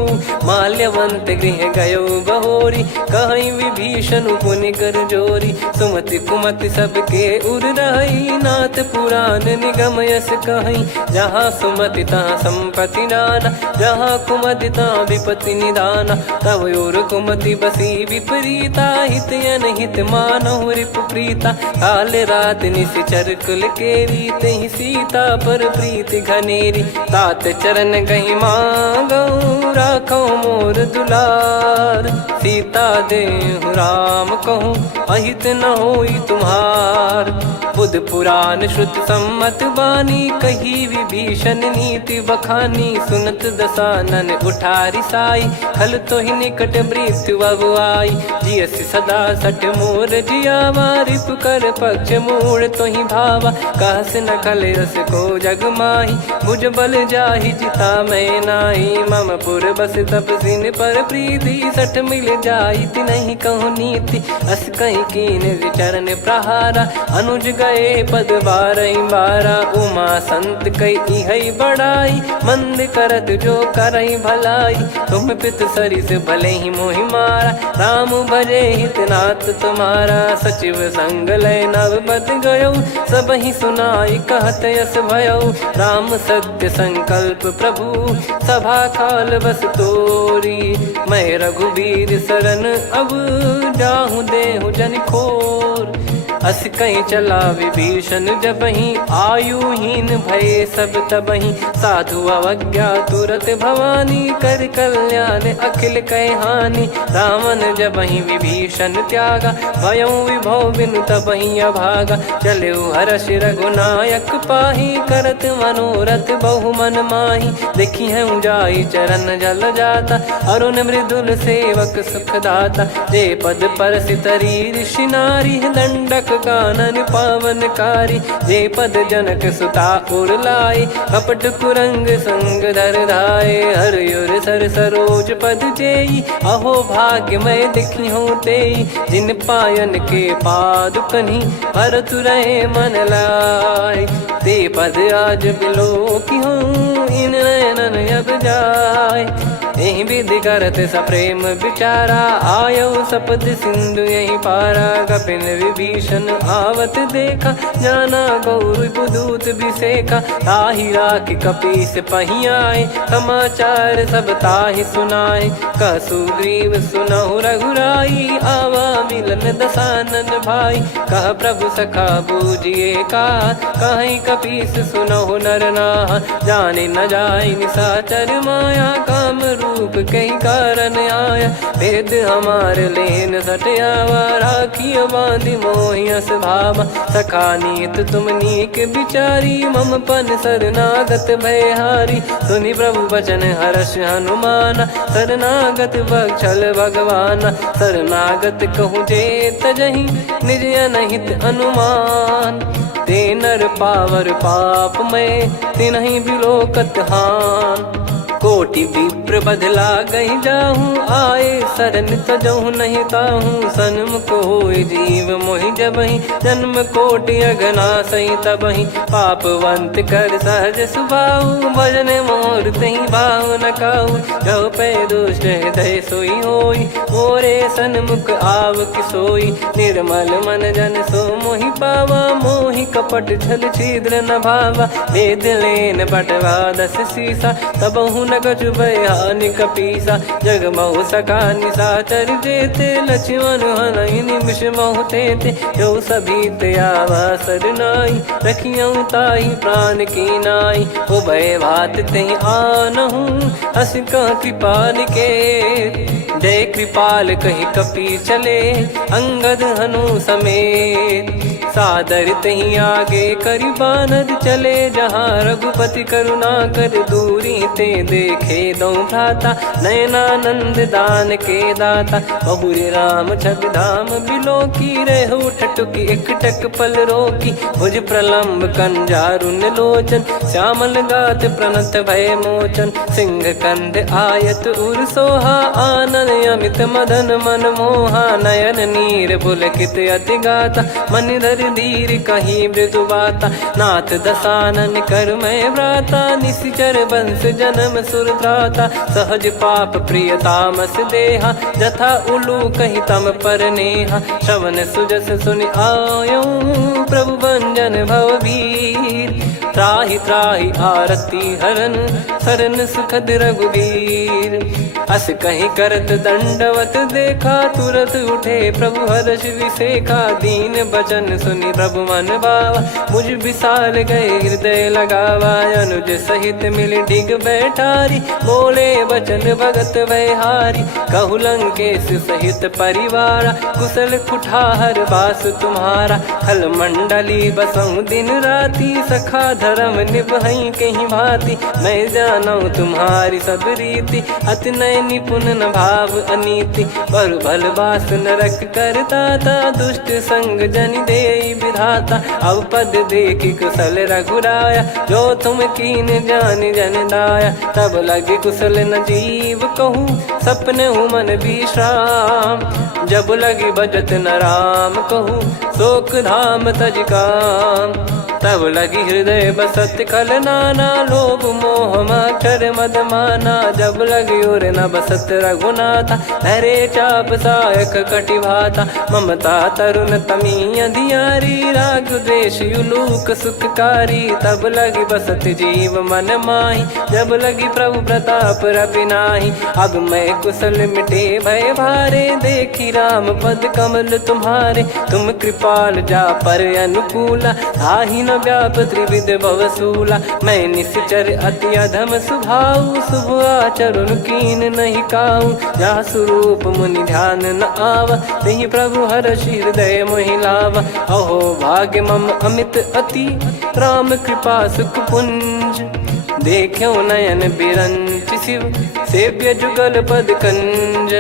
माल्यवंत गृह गयो बहोरी कहीं विभीषण पुनि कर जोरी। सुमति कुमति सबके उर रही नाथ पुराण निगम यस कहीं। जहाँ सुमति तहाँ संपत्ति नाना जहाँ कुमति तहाँ विपत्ति निदाना। तब और कुमति बसी विपरीता हित अनहित मानहु रिपु प्रीता। काल रात निशिचर कुल केरी तहि सीता पर प्रीति घनेरी। तात चरण गही मांगऊ राखो मोर दुलार। सीता देहु राम कहूँ अहित न होई तुम्हार। बुध पुराण श्रुत सम्मत बानी कही विभीषण नीति बखानी। सुनत दसानन उठारी साई खल तो ही निकट मृत्यु अब आई। जियस सदा सठ मोर जियावा रिप कर पक्ष मूड़ तो ही भावा। कहस न खल रस को जग माही भुज बल जाहि जिता मैं नाही। मम पुर बस तपसिन पर प्रीति सठ मिल जाई नहीं कहूँ नीति। अस कहीं कीन विचरण प्रहारा अनुज गए पद बारा। उमा संत कई है बड़ाई मंद करत जो करई भलाई। तुम पित सरिस भले ही मोहि मारा राम भजे हित नाथ तुम्हारा। सचिव संग लय नव बद गयो सब ही सुनाई कहत यस भयो। राम सत्य संकल्प प्रभु सभा काल बस तोरी। मैं रघुबीर शरण अब जाहूँ देहु जन खोर। अस कहीं चला विभीषण जबहि आयुहीन भय सब तबहि। साधु अवज्ञा तुरत भवानी कर कल्याण अखिल कह हानि। रावण जबहि विभीषण त्यागा भयउ विभव बिनु तबहि अभागा। चले हर्ष रघुनायक पाही करत मनोरथ बहु मन माही। देखी है जाई चरण जल जाता अरुण मृदुल सेवक सुखदाता। जे पद पर सितरी ऋषि नारी दंडक कानन पावनकारी। जे पद जनक सुता उर लाए कपट कुरंग संग धर धाये। हरियुर सर सरोज पद जेई अहो भाग्य मैं दिखी हूँ तेई। जिन पायन के पाद कन्ही भरत रहे मन लाए। ते पद आज बिलो की हूँ इन नयनन अब जाए। यही विधि करत सप्रेम विचारा आयो सपद सिंधु यही पारा। कपिन विभीषण आवत देखा जाना गौर बुदूत विसेखा। ताहि राख कपीस पही आए समाचार सब ताहि सुनाए। कह सुग्रीव सुनहु रघुराई आवा मिलन दसानन भाई। कह प्रभु सखा बूझिए का कहीं कपीस सुनहु नर नाहा। जाने न जाय निशाचर माया काम रूप कई कारण आया। वेद हमार लेन सटयावा राखियो बांधि मोहियस भावा। सखा नीत तुम नीक बिचारी मम पन शरणागत भयहारी। सुनि प्रभु वचन हर्ष हनुमाना शरणागत बक्षल भगवाना। शरणागत कहूँ जे तजहि निज अनहित अनुमान। ते नर पावर पाप में तिन्हि बिलोकत हान। कोटि विप्र बदला गई जाहूँ आए शरण तजहूँ नहीं ताहूँ। सन्मुख होय जीव मोहि जबहि जन्म कोटि अगना सही तबहि। पापवंत कर सहज सुभाऊ भजन मोर तहि भाव न काऊ। जो पै दुष्ट हृदय सोई होई मोरे सन्मुख आव किसोई। निर्मल मन जन सो मोहि पावा मोहि कपट छल छिद्र न भावा। वेद लेन बटवा दस सीसा तबहु न कछु भयानि कपीसा। जग महु सका निशाचर जेते लक्ष्मण हनहि निमिष महु तेते। जो सभी त्यावा सरनाई रखियऊ ताहि प्राण की नाई। उभय भात तेहि आनहूँ हस कह कृपाल के। जय कृपाल कहि कपी चले अंगद हनु समेत। सादर तही आगे करी बानर चले जहाँ रघुपति करुणा कर दूरी ते देखे दो भ्राता नयनानंद दान के दाता बहुरे राम छगधाम बिलो की रेहु ठटुकी एकटक पल रोकी भुज प्रलंब कंजारुन लोचन श्यामल गात प्रणत भय मोचन सिंह कंध आयत उर सोहा आनन अमित मदन मन मोहा नयन नीर पुलकित अति गाता मन धर धीर कहीं मृदु बाता नाथ दसानन कर मैं व्राता निशिचर वंश जन्म सुर त्राता सहज पाप प्रिय तामस देहा जथा उलू कहीं तम पर नेहा श्रवण सुजस सुन आयो प्रभु भंजन भववीर त्राहि त्राहि आरती हरन सरन सुखद रघुवीर अस कहीं करत दंडवत देखा तुरत उठे प्रभु हर्ष विसेखा दीन बचन सुनि प्रभु मन भावा मुझ विसार गए हृदय लगावा अनुज सहित मिल डिग बैठारी बोले वचन भगत वैहारी कहु लंकेश सहित परिवारा कुशल कुठार बास तुम्हारा खल मंडली बसऊं दिन राती सखा धर्म निभई कहीं भांति मैं जानू तुम्हारी सब रीति अति नय निपुण न भाव अनीति पर भल बास नरक करता था दुष्ट संग जन दे विधाता अब पद देखी कुशल रघुराया जो तुम कीन जान जन दाया तब लगे कुशल न जीव कहूँ सपने हूँ मन विश्राम जब लगी बजत न राम कहूँ शोक धाम तज काम तब लगी हृदय बसत खल नाना लोभ मोह मक्षर मद माना जब लगी और न बसत रघुनाथा हरे चाप सायक कटि भाता ममता तरुण तमी अधियारी राग द्वेष युलूक सुखकारी तब लगी बसत जीव मन माही जब लगी प्रभु प्रताप रवि नाही अब मैं कुशल मिटे भय भारे देखी राम पद कमल तुम्हारे तुम कृपाल जा पर अनुकूला आही न व्याप त्रिविध भवसूला मैं निश्चर अति अधम सुभाऊ शुभ आचरण कीन नहीं काऊ जा स्वरूप मुनि ध्यान न आवा नहीं प्रभु हर्ष हृदय मोहिलावा अहो भाग्य मम अमित अति राम कृपा सुख पुंज देखो नयन बिरंच शिव सेव्य जुगल पद कंज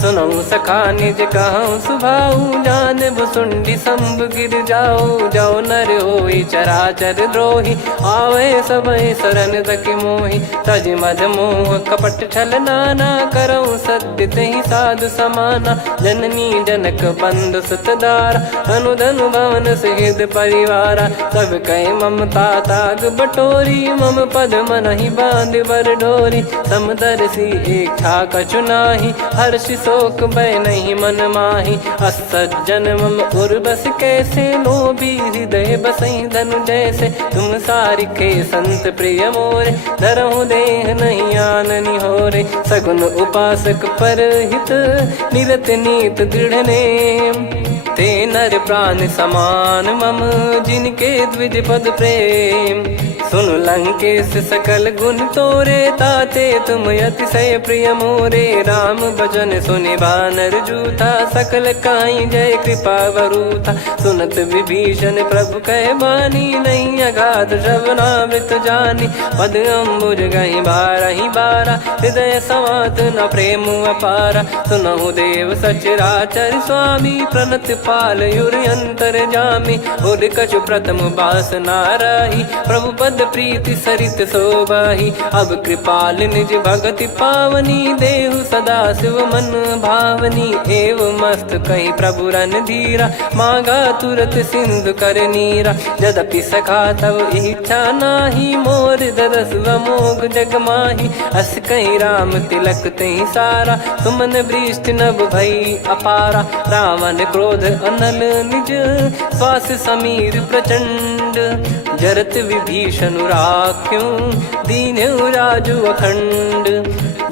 सुनऊ सखा निज कहूँ सुभाऊ जान भुसुंडी संभ गिर जाओ जाओ नर होई चराचर द्रोही आवे सबय शरण तक मोहि तज मद मोह कपट छल नाना करऊँ सत्य तहि साधु समाना जननी जनक बंधु सुतदारा अनुधनु भवन सहित परिवारा सब कहे ममता ताग बटोरी मम पद मन ही बांध बर डोरी समदर्शी इच्छा कछु नाही हर्षि शोक भय नहीं मन माही असज्जन मम उर्वस कैसे लोभी हृदय बसई धनु जैसे तुम सारिखे संत प्रिय मोरे धरहु देह नहीं आननि होरे सगुन उपासक पर हित निरत नीत दृढ़ नेम ते नर प्राण समान मम जिनके द्विज पद प्रेम सुन लंकेश सकल गुण तोरे ताते तुम अतिशय प्रिय मोरे राम भजन सुनि बानर जूथा सकल काई जय कृपा वरूथा सुनत विभीषण प्रभु कह बानी नहीं अगाध श्रवणामृत जानी पद अम्बुज गही बारही बारा हृदय समात न प्रेम अपारा सुनहु देव सचराचर स्वामी प्रणत पाल युर अंतर जामी उद कछु प्रथम बास नाराही प्रभु पद प्रीति सरित शोभाही अब कृपाल निज भगति पावनी देहु सदा शिव मन भावनी एव मस्त कही प्रभु रन धीरा मांगा तुरत सिंधु कर नीरा यद्यपि सखा तब इच्छा नाही मोर दरस मोग जग माही अस कहीं राम तिलक तही सारा सुमन वृष्ट नभ भई अपारा रावण क्रोध अनल निज श्वास समीर प्रचंड जरत विभीषण राख्यों दीन राजु अखंड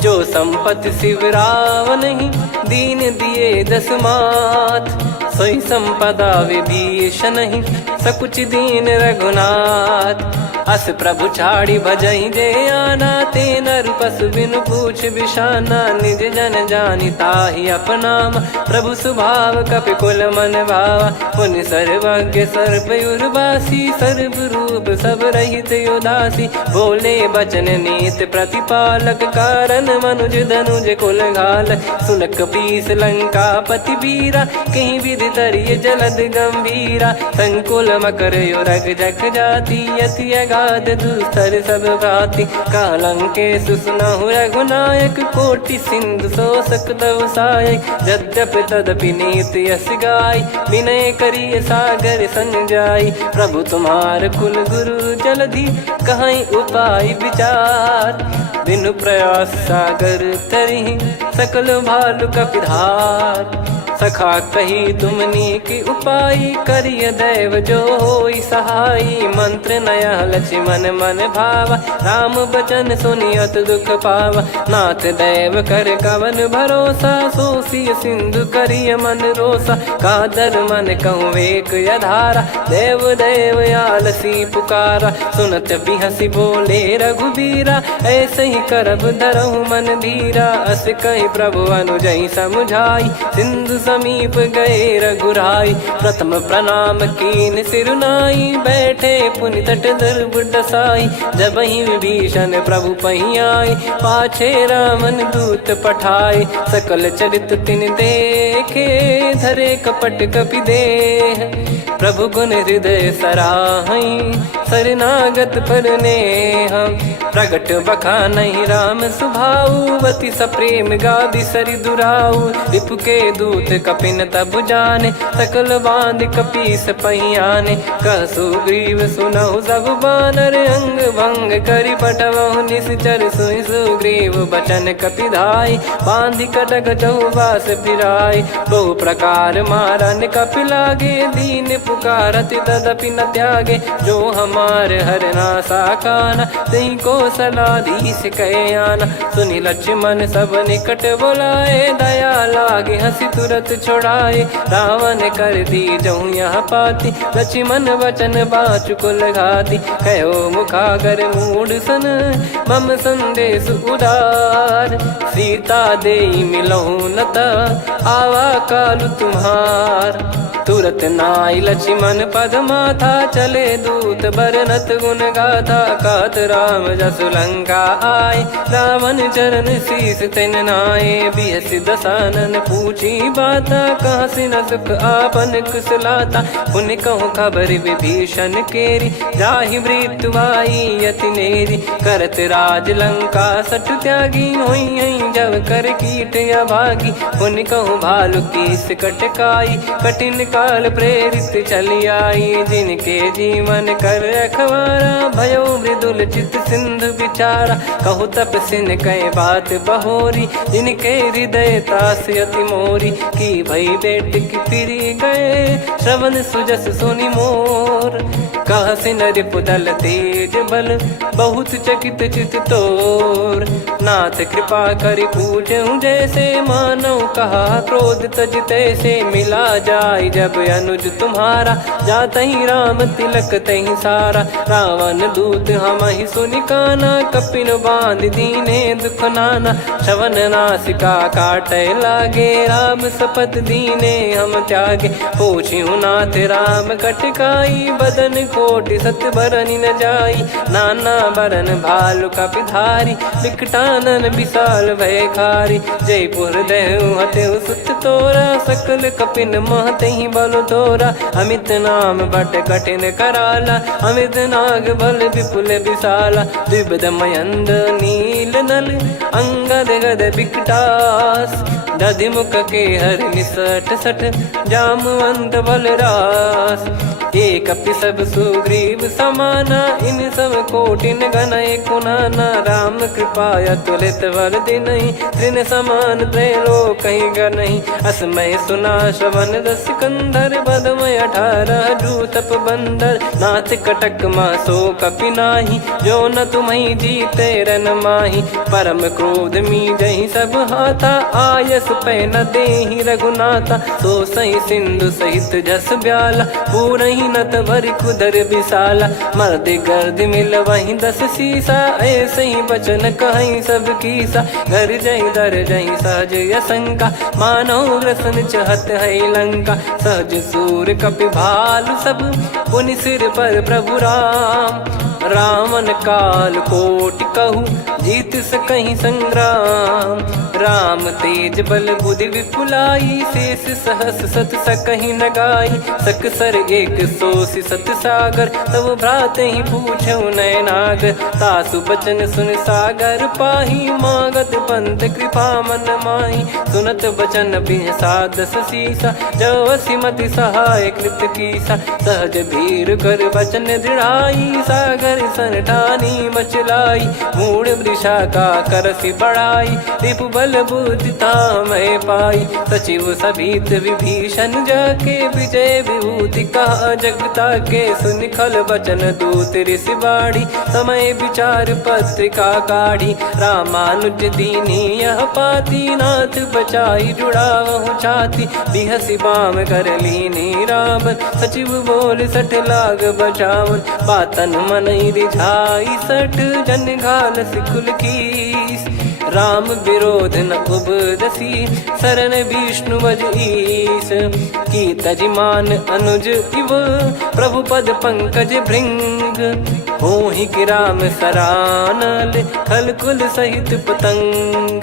जो संपत्ति शिव रावण ही दीन दिए दसमात सोई संपदा विभीषण ही सकुच दीन रघुनाथ अस प्रभु छाड़ी भजई जे आना, ते नर पशु बिनु पूछ बिशाना, निज जन जानि ताहि अपनाम, प्रभु स्वभाव कपि कुल मन भावा, मुनि सर्वज्ञ सर्व उर्वासी, सर्व रूप सब रहित उदासी, बोले बचन नीत प्रतिपालक, कारण मनुज धनुज कुल घाल, सुन कपीस लंका पति वीरा, कहीं विधि तरिय जलद गंभीरा, संकुल मकर युरग जख जाति, यति अगाध दुस्तर सब भाति, कालंके सुसनहु रघुनायक, कोटि सिंधु शोषक तव सहायक, यद्यपि तदपि नीत यस गाय, विनय करिय सागर सन जाई, प्रभु तुम्हार कुल गुरु जलधि, कहीं उपाय विचार, बिनु प्रयास सागर तरिहि, सकल भालु कपिधार, सखा कही तुमनी की उपाय, करिय दैव जो होई सहाई, मंत्र नया लक्ष्मण मन भावा, राम बचन सुनियत दुख पावा, नाथ दैव कर कवन भरोसा, सोसिय सिंधु करिय मन रोसा, कादर मन कहूँ वेक यधारा, देव देव आलसी पुकारा, सुनत बिहसी बोले रघुबीरा, ऐसे ही करब धरहु मन धीरा, अस कही प्रभु अनुजई समुझाई, सिंधु समीप गए रघुराई, प्रथम प्रणाम कीन सिरुनाई, बैठे पुनि तट दर्भ डसाई, जब ही विभीषण प्रभु पही आए, पाछे रामन दूत पठाए, सकल चरित तिन देखे, धरे कपट कपि देह, प्रभु गुण हृदय सराहई, शरणागत पर नेह, प्रगट बखानहि राम सुभाऊ, बति सप्रेम गादि सरि दुराऊ, रिपु के दूत कपिन तब जाने, सकल बांध कपीस पहियाने, कह सुग्रीव सुनहु सब बानर, अंग भंग करि पठवहु निश्चर, सुनि सुग्रीव बचन कपिधाई, बांधि कटक चहुबास फिराई, बहु प्रकार मारन कपि लागे, दीन पुकारत तदपि न त्यागे, जो हमार हरनासा काना, तही को सलाधीश कहे आना, सुनि लक्ष्मण सब निकट बोलाए, दया लागे हंसी तुरत छोड़ाए, रावण कर दी जऊँ यहाँ पाती, लक्ष्मण वचन बाचु कुल घाती, कहो मुखागर मूढ़ सन, मम संदेश उदार, सीता देई मिलहु नता, आवा कालु तुम्हार, तुरत नाई लक्ष्मण पद माथा, चले दूत बरनत गुण गाथा, कात राम जसु लंका आए, रावण चरण शीस तिन नाये, बिहस दसानन पूछी बाता, कहाँ से न सुख आपन कुशलाता, पुन कहूँ खबर विभीषण केरी, जाहि मृत्यु आई यति नेरी, करत राज लंका सठ त्यागी, होई जब कर कीट अभागी, पुन कहूँ भालु कीस कटकाई, कठिन काल प्रेरित चली आई, जिनके जीवन कर रखवारा, भयो मृदुल चित सिंधु विचारा, कहु तप सिन कह बात बहोरी, जिनके हृदय तास अति मोरी, की भई बेट की फिरी गए, श्रवण सुजस सुनि मोर, कह सिन रिपुदल तेज बल, बहुत चकित चित तोर, नाथ कृपा करि पूछऊँ जैसे, मानव कहा क्रोध तज तैसे, मिला जाय जब अनुज तुम्हारा, जातहि राम तिलक तहि सारा, रावण दूत हम ही सुनि काना, कपिन बांध दीने दुख नाना, श्रवण नासिका काटे लागे, राम शपथ दीने हम त्यागे, पूछिहु नाथ राम कटकाई, बदन कोटि सत बरनि न जाई, नाना बरन भालु कपिधारी, विकटानन विशाल भयखारी, जयपुर देहु हतेहु सुत तोरा, सकल कपिन महतहि बल तोरा, अमित नाम बट कठिन कराला, अमित नाग बल विपुल विशाला, द्विविध मयंद नील नल, अंगद गद विकटास, दधि मुख के हर निसठ सठ, जामवंत बलरास, एक कपि सब सुग्रीव समाना, इन सब कोटिन गणय कुनाना, राम कृपा अतुलित वर दिनहि, तृण समान त्रैलोक गणहि, असमय सुना श्रवण दस कंधर, बदमय 18 जूतप बंदर, नाथ कटक मासो कपि नाही, जो न तुम्हि जीते रन माही, परम क्रोध मी जहि सब हाथा, आयस पै न देहि रघुनाथा, तो सही सिंधु सहित जस ब्याला, पूरहि मेहनत भरी कुदर विशाला, मर्द गर्द मिल वहीं 10 सीसा, ऐसे ही बचन कहीं सब कीसा। घर जई दर जई सहज असंका, मानव रसन चहत है लंका। सहज सूर कपि भालु सब, पुनि सिर पर प्रभु राम। रावण काल कोटि कहूँ, जीत सकहीं संग्राम। राम तेज बल बुद्धि विपुलाई, शेष सहस सत सकहीं न गाई। सकसर एक सोसी सत सागर, तब भ्राते ही पूछो नयनागर। तासु बचन सुन सागर पाही, मांगत पंथ कृपा मन माही। सुनत बचन बिहसा 10 सीसा, जो सिमति सहाय कृत कीसा। सहज भीर कर बचन दृढ़ाई, सागर सन ठानी मचलाई। मूढ़ वृषा का करसी बढ़ाई, रिपु बल बुद्धि मैं पाई। सचिव सभीत विभीषण जाके, विजय विभूति कहा जगता के। सुन खल बचन दूत ऋषि बाड़ी, समय विचार पत्रिका काढ़ी। रामानुज दीनी यह पाती, नाथ बचाई जुड़ावहु छाती। बिहसी बाम कर लीनी रावण, सचिव बोल 60 लाग बचावन। बातन मन रिझाई 60, जन घाल सिकुल कीस। राम विरोध न उपजसी, शरण विष्णु बज ईस। की तजिमान अनुज इव, प्रभु पद पंकज भृंग। होहि कि राम सरानल, खल कुल सहित पतंग।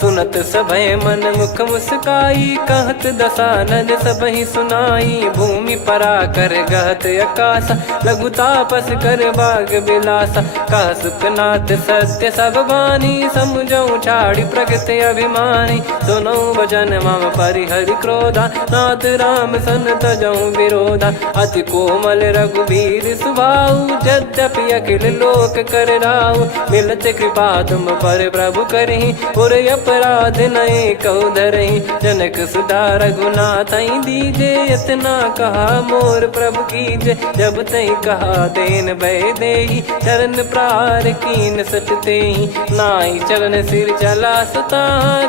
सुनत सभय मन मुख मुस्काई, कहत दसानन सबहि सुनाई। भूमि परा कर गहत आकाशा, लघु तापस कर बाग बिलासा। कह सुखनाथ सत्य सब बानी, समुझौ छाड़ी प्रगति अभिमानी। सुनो भजन मम परिहरि क्रोधा, नाथ राम सन तजौ विरोधा। अति कोमल रघुवीर सुभाऊ, यद्यपि अखिल लोक कर राऊ। मिलत कृपा तुम पर प्रभु करहि, पुर अपराध नए कौ धरहि। जनक सुधा रघुनाथ दीजे, इतना कहा मोर प्रभु कीजे। जब तई कहा देन भय देहि, चरण प्रार कीन सट तेहि। नाई चरण सिर चला सता,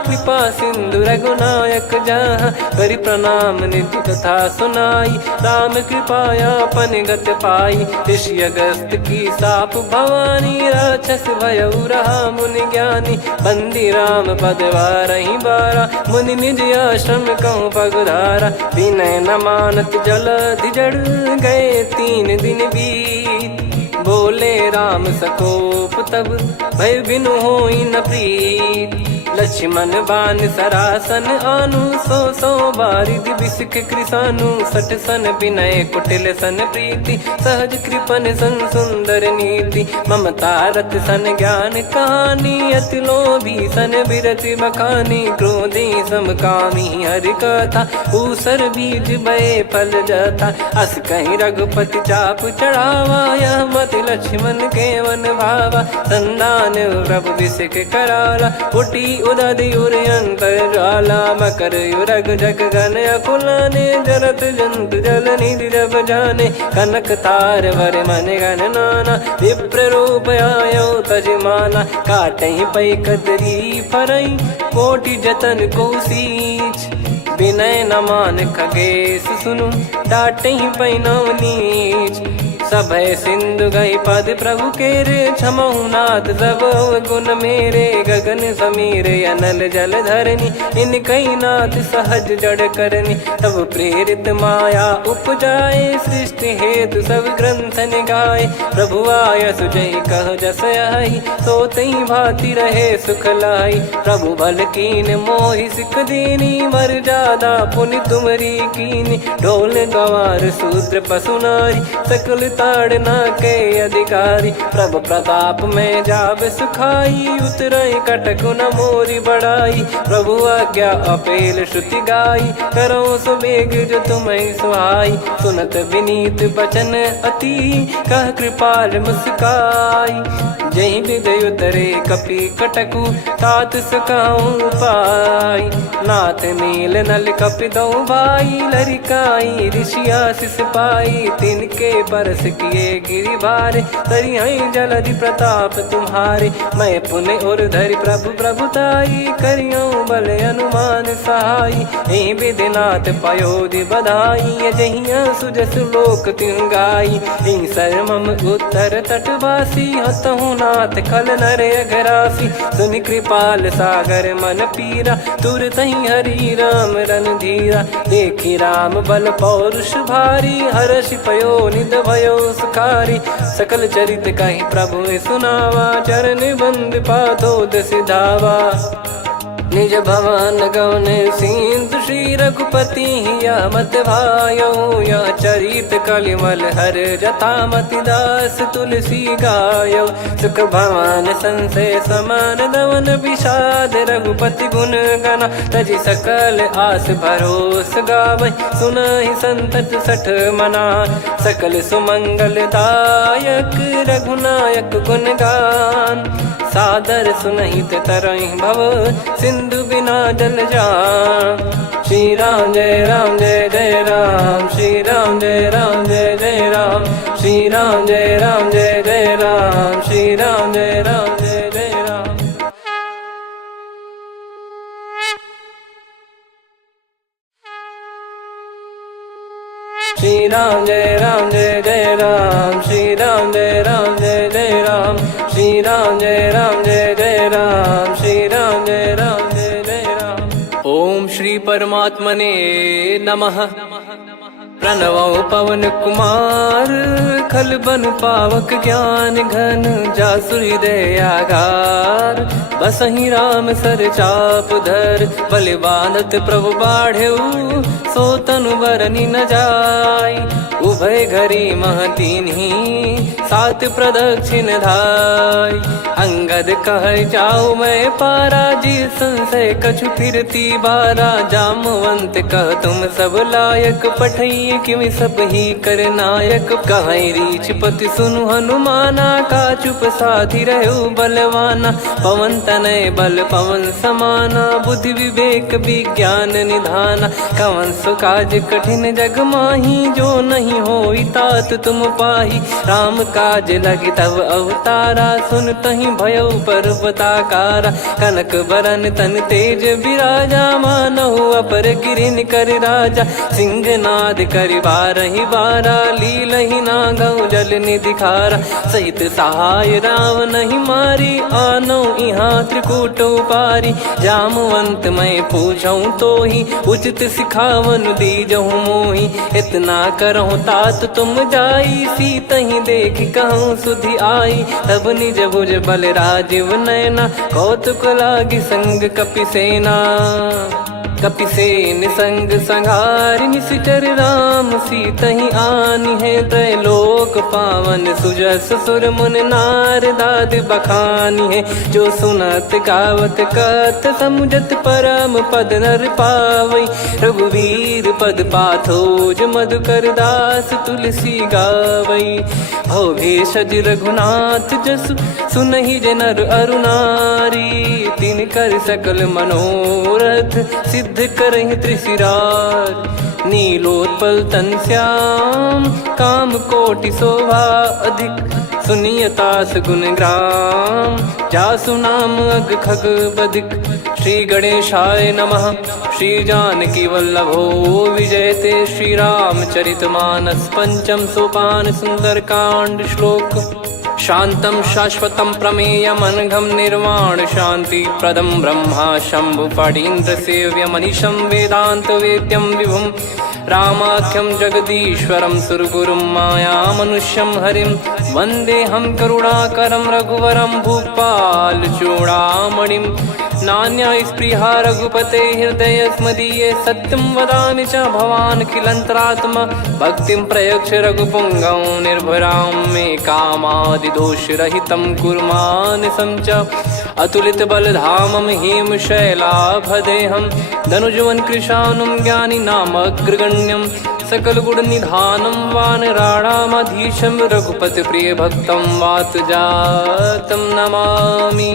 कृपा सिंधु रघुनायक जहाँ। करि प्रणाम निधि कथा सुनाई, राम कृपाया पन गत पाई। ऋषि अगस्त की साप भवानी, राक्षस भयउ रहा मुनि ज्ञानी। बंदी राम पद वारहि बारा, मुनि निज आश्रम कहूँ पगधारा। विनय न मानत जलधि जड़, गए 3 दिन बीत। बोले राम सकोप तब, भय बिनु होई न प्रीत। लक्ष्मण बान सरासन आनु, 100 बारिधि बिसिख कृसानु। 60 सन विनय कुटिल सन प्रीति, सहज कृपन सन सुंदर नीति। ममता रत सन ज्ञान कहानी, अति लोभी सन बिरति बखानी। क्रोधी समकामी हरि कथा, ऊसर बीज भय फल जथा। अस कहीं रघुपति चाप चढ़ावा, यह मत लक्ष्मण के वन भावा। संदान प्रभु बिसिख कराला, उठी उदधि उर अंतर ज्वाला। मकर युरग जग गन अकुलाने, जरत जंतु जल निधि जब जाने। कनक तार वर मन गण नाना, विप्र रूप आयो तजमाना। काटहि पै कदरी फरई, कोटि जतन को सींच। विनय न मान खगेश सुनु, डांटहि पै नव नीच। सभय सिंधु गई पद प्रभु केरे, क्षमहु नाथ सब गुण मेरे। गगन समीरे अनल जल धरनी, इन कई नाथ सहज जड़ करनी। तब प्रेरित माया उपजाए, सृष्टि हेतु सब ग्रंथ निगाए। प्रभु आय सुजई कह जस आई, सोतई भांति रहे सुख लाई। प्रभु बल कीन मोहि सिख दीनी, मर्यादा पुनि तुमरी कीनी। ढोल गवार शूद्र पशु नारी, सकल ताड़ना के अधिकारी। प्रभु प्रताप में जाब सुखाई, उतरई कटक न मोरी बढ़ाई। प्रभु आज्ञा अपेल श्रुति गाई, करो सुबेग जो तुम्हें सुहाई। सुनत विनीत बचन अति, कह कृपाल मुस्काई। जही विदय उतरे कपि कटकु तात सकाऊं पाई। नाथ नील नल कपि दौ भाई लरिकाई ऋषिया शिष पाई। तिनके परस किए गिरि भारे तरिहै जलधि प्रताप तुम्हारे। मैं पुण्य और धरि प्रभु प्रभुताई करियऊं बल अनुमान सहाई। एहि विधिनाथ पयोधि बधाई जहिया सुजस लोक तिहुँ गाई। एहि सरमम उत्तर तटवासी हतहु नाथ खल नर अघरासी। सुनि कृपाल सागर मन पीरा तुरतहि हरि राम रणधीरा। देखि राम बल पौरुष भारी हर्षि पयो निध भयो सुखारी। सकल चरित कहि प्रभु सुनावा चरण बंद पादोद सिधावा। निज भवन गौन सिंधु श्री रघुपति या मत भायो। या चरित कलिमल हर जथा मति दास तुलसी गायो। सुख भवन संशय समान दवन विषाद रघुपति गुण गना। तजि सकल आस भरोस गावै सुनहि संतत सठ मना। सकल सुमंगल दायक रघुनायक गुण गान। सादर सुनहित तरहि भव सिंधु बिना जल जान। श्री राम जय जय राम। श्री राम जय जय राम। श्री राम जय जय राम। श्री राम जय जय राम। श्री राम जय जय राम। श्री राम जय जय राम। श्री राम जय जय राम। श्री राम जय जय राम। ओम श्री परमात्मने नमः। प्रणवौ पवन कुमार खल बन पावक ज्ञान घन। जासु हृदय आगार बसहि राम सर चाप धर। बलि बांधत प्रभु बाढ़ेऊ सो तनु बरनि न जाय। उभय घरी महतीन्ही सात प्रदक्षिण धाय। अंगद कह जाऊ मैं पारा जी संशय कछु फिरती बारा। जामवंत कह तुम सब लायक पठई किमि सब ही कर नायक। कहीं रीछ पति सुनु हनुमाना का चुप साधि रहु बलवाना। पवन तनय बल पवन समाना बुद्धि विवेक विज्ञान निधाना। कवन सो काज कठिन जग माही जो नहीं होई तात तुम पाही। राम काज लगी तब अवतारा सुन तहि भयउ पर्वताकारा। कनक बरन तन तेज विराजा मानहु अपर गिरिन कर राजा। सिंहनाद करि बारहि बारा लीलहि नागौ जल निधि खारा। सहित सहाय राम नहीं मारी आनौ इहाँ त्रिकूट पारी। जामवंत मैं पूछऊं तो ही उचित सिखावन दीजहु मोहि। इतना करहु तात तुम जाई सीतहि देख कहूँ सुधि आई। तब निज भुज बल राजीव नयना कौतुक लागी संग कपि सेना। कपिसेन संग संघारि निशिचर राम सीतहि आनि है। त्रैलोक पावन सुजस सुर मुन नार दाद बखानी है। जो सुनत गावत कथ समुझत परम पद नर पावै। रघुवीर पद पाथोज मधुकर दास तुलसी गावै। भव भेषज रघुनाथ जसु सुनहि जे नर अरु नारी। तिन कर सकल मनोरथ सिद्ध करहि त्रिशिरार। नीलोत्पल तन श्याम काम कोटि शोभा अधिक। सुनियतास गुण ग्राम जासु नाम अग खग बदिक। श्री गणेशाय नमः। श्री जानकी वल्लभो विजयते। श्री रामचरितमानस पंचम सोपान सुंदरकांड श्लोक। शांतं शाश्वतं प्रमेयमनघं निर्वाण शांति प्रदं ब्रह्मा शंभु फणीन्द्र सेव्य मनीषं वेदांत वेद्यं विभुं। रामाख्यं जगदीश्वरं सुरगुरुं माया मनुष्यं हरिं। वन्देऽहं करुणाकरं रघुवरं भूपाल चूडामणिं। नान्या स्पृहा रघुपते हृदय स्मदीये। सत्यं वदामि च भवान् खिलन्तरात्मा। भक्तिं प्रयच्छ रघुपुङ्गं निर्भरां मे कामादिदोषरहितं कुर्मानसं च। अतुलित बलधामं हेमशैलाभदेहं। धनुजवन् कृशानुं ज्ञानिनामग्रगण्यं। सकल गुण निधानम वानराणामधीशम रघुपति प्रिय भक्तम वात जातम नमामि।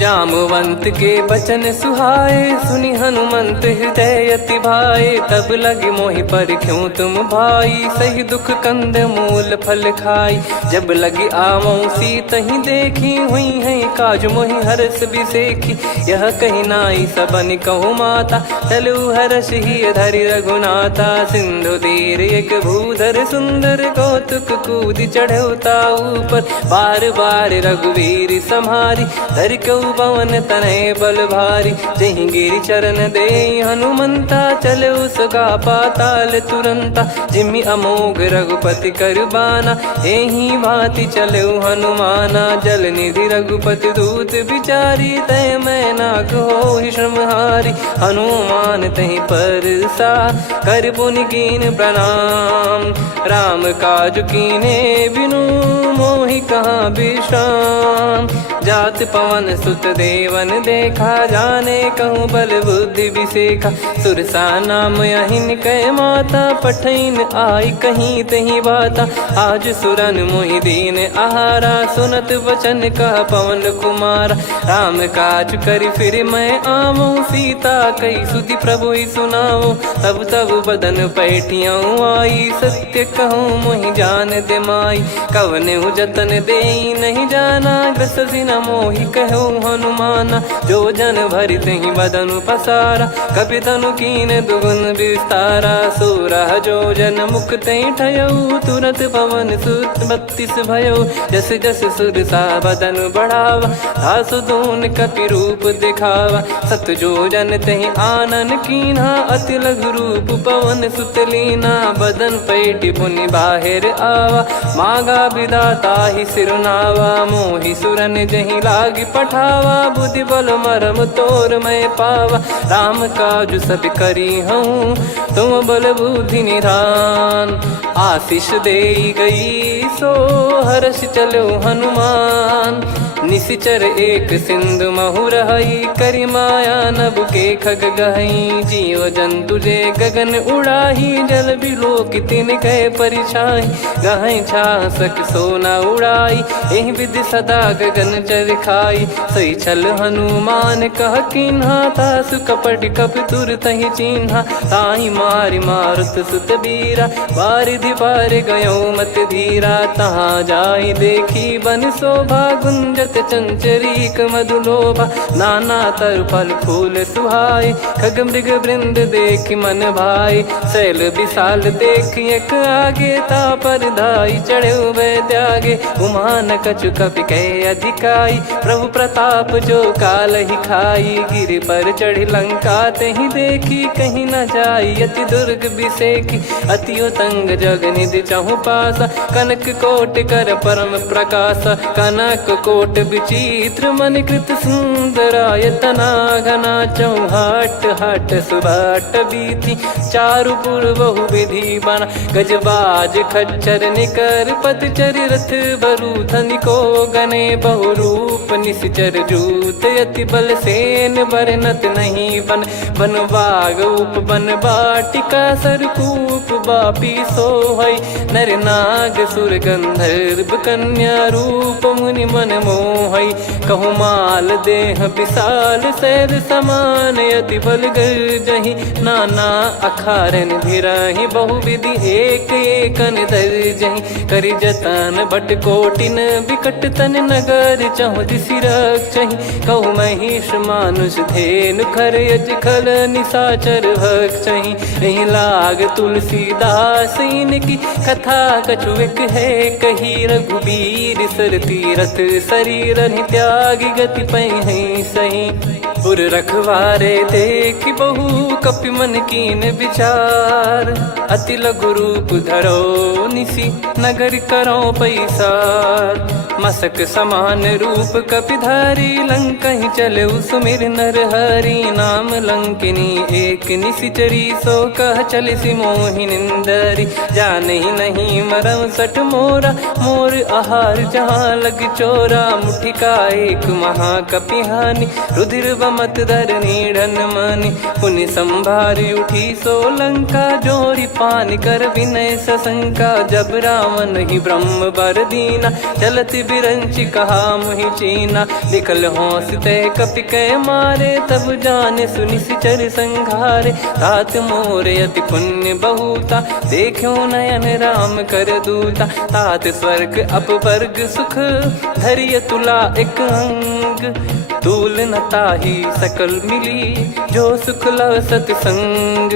जामवंत के बचन सुहाए सुनि हनुमंत हृदय अति भाए। तब लगे मोहि पर क्यों तुम भाई सही दुख कंद मूल फल खाई। जब लगी आवों सीत ही देखी हुई है काज मोहि हरस बिसेखी। यह कही नाई सबन कहु माता चलु हरष ही धरि रघुनाथा। सिंधु तीर एक भूधर सुंदर कौतुक कूद चढ़ौता ऊपर। बार बार रघुवीर सम्हारी धरि कऊ पवन तनय बल भारी। जहीं गिरि चरण दे हनुमंता चले उसका पाताल तुरंता। जिमि अमोघ रघुपति कर बाना एही भांति चले हनुमाना। जल निधि रघुपति दूत बिचारी तय मैं नाग हो श्रमहारी। हनुमान तहि पर सा कर पुनि कीन प्रणाम। राम काज कीने बिनु मोहि कहाँ विश्राम। जात पवन सुत देवन देखा जाने कहूँ बल बुद्धि विसेखा। सुरसा नाम यहिन कै माता पठैन आई कहीं तही बाता। आज सुरन मोहि दीन आहारा सुनत वचन कह पवन कुमारा। राम काज करि फिर मैं आऊँ सीता कई सुधि प्रभु ही सुनाओ। तब तब बदन पैठियाँ आई सत्य कहूँ मोहि जान दे माई। कवने जतन दे नहीं जाना ग्रसि न मोहि कहूँ हनुमाना। जो जन भरि तहि बदन पसारा कपि तनु कीन दुगुन विस्तारा। सोरा जो जन मुख तहि ठयऊ तुरत पवन सुत 32 भयऊ। जस जस सुरसा बदन बढ़ावा दासु दून कपि रूप दिखावा। सत जो जन तहि आनन कीन्हा अति लघु रूप पवन सुत लीना। बदन पैठि पुनि बाहिर आवा मागा विधाता ही सिरुनावा। मोहि सुरन जहि लागी पठावा बुद्धि बल मरम तोर मैं पावा। राम काज सब करी हूँ तुम बल बुद्धि निधान। आशीष दे गई सो हर्ष चलो हनुमान। निशिचर एक सिंधु महु रहई करी माया नभ के खग गहई। जीव जंतु जे गगन उड़ाही जल बिलो कितिन गए परिछाई। गहई छासक सोना उड़ाई एहि विधि सदा गगन चर खाई। सही छल हनुमान कह किन्हा तासु कपट कप तुर तहि चिन्हा। ताहि मारि मारुत सुत बीरा बारिधि पार गयो मत धीरा। तहाँ जाई देखी बन शोभा गुंजत चंचरीक मधुलोभा। नाना तरु फल फूल सुहाई खग मृग वृंद देख मन भाई। शैल विशाल देख एक आगे तापर धाई चढ़े वै त्यागे। उमा न कछु कपि कहे अधिकाई प्रभु प्रताप जो काल ही खाई। गिर पर चढ़ी लंका तहि देखी कहीं न जाई अति दुर्ग बिसेखी। अति उतंग जग निधि चहु पासा कनक कोट कर परम प्रकाशा। कनक कोट विचित्र मन कृत सुंदरायतना घना। चौहाट हाट सुबाट बीथी चारु पुर बहु विधि बना। गजबाज खच्चर निकर पदचर रथ बरु धनिको गने। बहु रूप निश्चर जूत अति बल सेन बरनत नहीं बन। बन बाग उप बन बाटिका सरकूप बापी सोहई। नर नाग सुर गंधर्व कन्या रूप मुनि मन मोहई। कहु माल देह विशाल सैर समान अति बल गर्जहि। नाना अखारन भिराहि बहु विधि एक एकन दर्जहि। करि जतन बट कोटिन विकट तन नगर चहु दिसि रक्षहि। कहु महिष मानुष धेनु खर यज खल निशाचर भक्षहि। एहि लाग तुलसीदास इनकी कथा कछु एक है कही। रघुबीर सर तीरथ शरीर त्यागी गति पै सही। पुर रखवारे देख बहु कपि मन कीन विचार। अति लघु रूप धरो निसी नगर करो पैसार। मसक समान रूप कपिधारी लंकहि चले सुमिर नर हरि। नाम लंकिनी एक निशिचरी सो कह चल सि मोहि निंदरी। जानहि नहीं मरम सठ मोरा मोर आहार जहाँ लग चोरा। मुठिका एक महाकपिहानि रुधिर कमत धरनी ढन मानी। पुनि संभारी उठी सोलंका, जोरी पानी कर विनय सशंका। जब रावण ही ब्रह्म बर दीना, चलत बिरंच कहा मुहि चीना। निकल होंस ते कपि कै मारे, तब जाने सुनि सिचर संघारे। तात मोरे अति पुण्य बहुता, देखो नयन राम कर दूता। तात स्वर्ग अपवर्ग सुख, धरिय तुला एक अंग। तूल न ताहि सकल मिली, जो सुख लव सतसंग।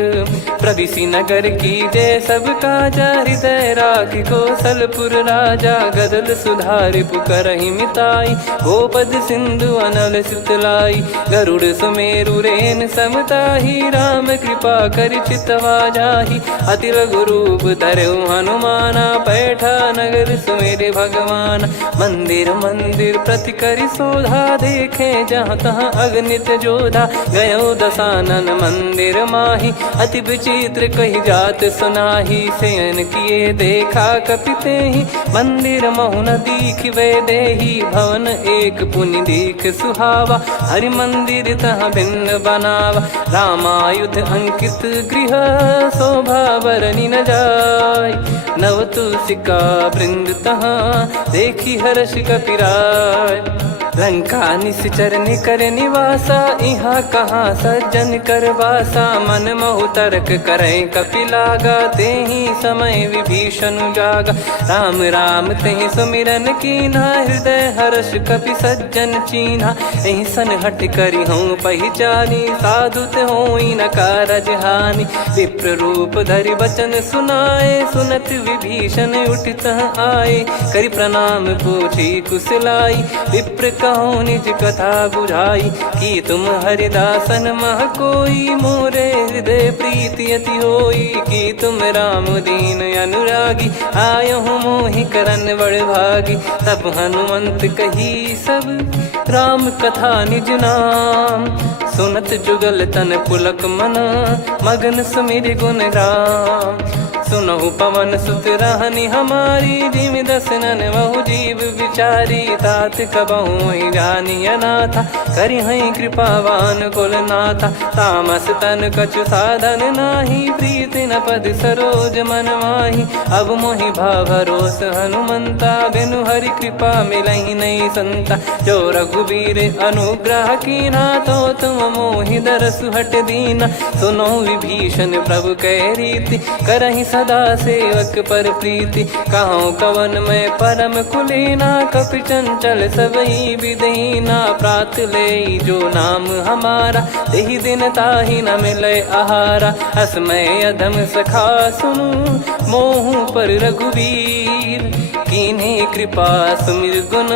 प्रविशि नगर की जय सब काजा, हृदय राखि कौशलपुर राजा। गदल सुधारि पुकारहि मिताई, गोपद सिंधु अनल सितलाई। गरुड़ सुमेरु रेन समताहि, राम कृपा करि चितवा जाहि। अति लघु रूप धरऊ हनुमाना, पैठा नगर सुमेरे भगवान। मंदिर मंदिर प्रति करि शोधा, देखे जहाँ तहाँ अगणित जोधा। गयो दसानन मंदिर माही, अति विचित्र कही जात सुनाही। शयन किए देखा कपिते ही, मंदिर महु न दीख वे देही। भवन एक पुनि दीख सुहावा, हरि मंदिर तहाँ भिन्न बनावा। रामायुध अंकित गृह, शोभा बरनि न जाय। नव तुलसी का वृंद तहाँ, देखी हर्ष कपिराय। लंका निश्चर निकर निवासा, इहाँ कहाँ सज्जन कर वासा। मन महु तर्क करे कपिलागा, तेहि समय विभीषण जागा। राम राम तेहि सुमिरन कीन्हा, हृदय हर्ष कपि सज्जन चीन्हा। एहि सन हट करि हूँ पहिचानी, साधु ते होई न कारज हानि। विप्र रूप धरि वचन सुनाए, सुनत विभीषण उठित आए। करि प्रणाम पूछी कुशलाई, विप्र कहो निज कथा बुझाई। कि तुम हरिदासन मह कोई, मोरे हृदय प्रीति अति होई। कि तुम राम दीन अनुरागी, आयो हूँ मोहि करन बड़ भागी। तब हनुमंत कही सब, राम कथा निज नाम। सुनत जुगल तन पुलक मना, मगन सुमिर गुण राम। सुनहु पवन सुत रहनी हमारी, जिमि दसनन बहु जीव विचारी। तात कबहु ही जानी अनाथा, करि हई कृपावान कुल नाथा। तामस तन कछु साधन नाही, प्रीति न पद सरोज मन माही। अब मोहि भाव भरोस हनुमंता, बिनु हरि कृपा मिलहि नहीं संता। जो रघुबीर अनुग्रह कीन्हा, तो तुम मोहि दरसु हट दीना। सुनो विभीषण प्रभु कह रीति, करहि सदा सेवक पर प्रीति। कहूँ कवन में परम कुलीना, कपि चंचल सबही विदहीना। प्रात ले जो नाम हमारा, तेहि दिन ताहि न मिले आहारा। असमय अधम सखा सुनु, मोहु पर रघुवीर। कीन्हे कृपा सुमिर गुण,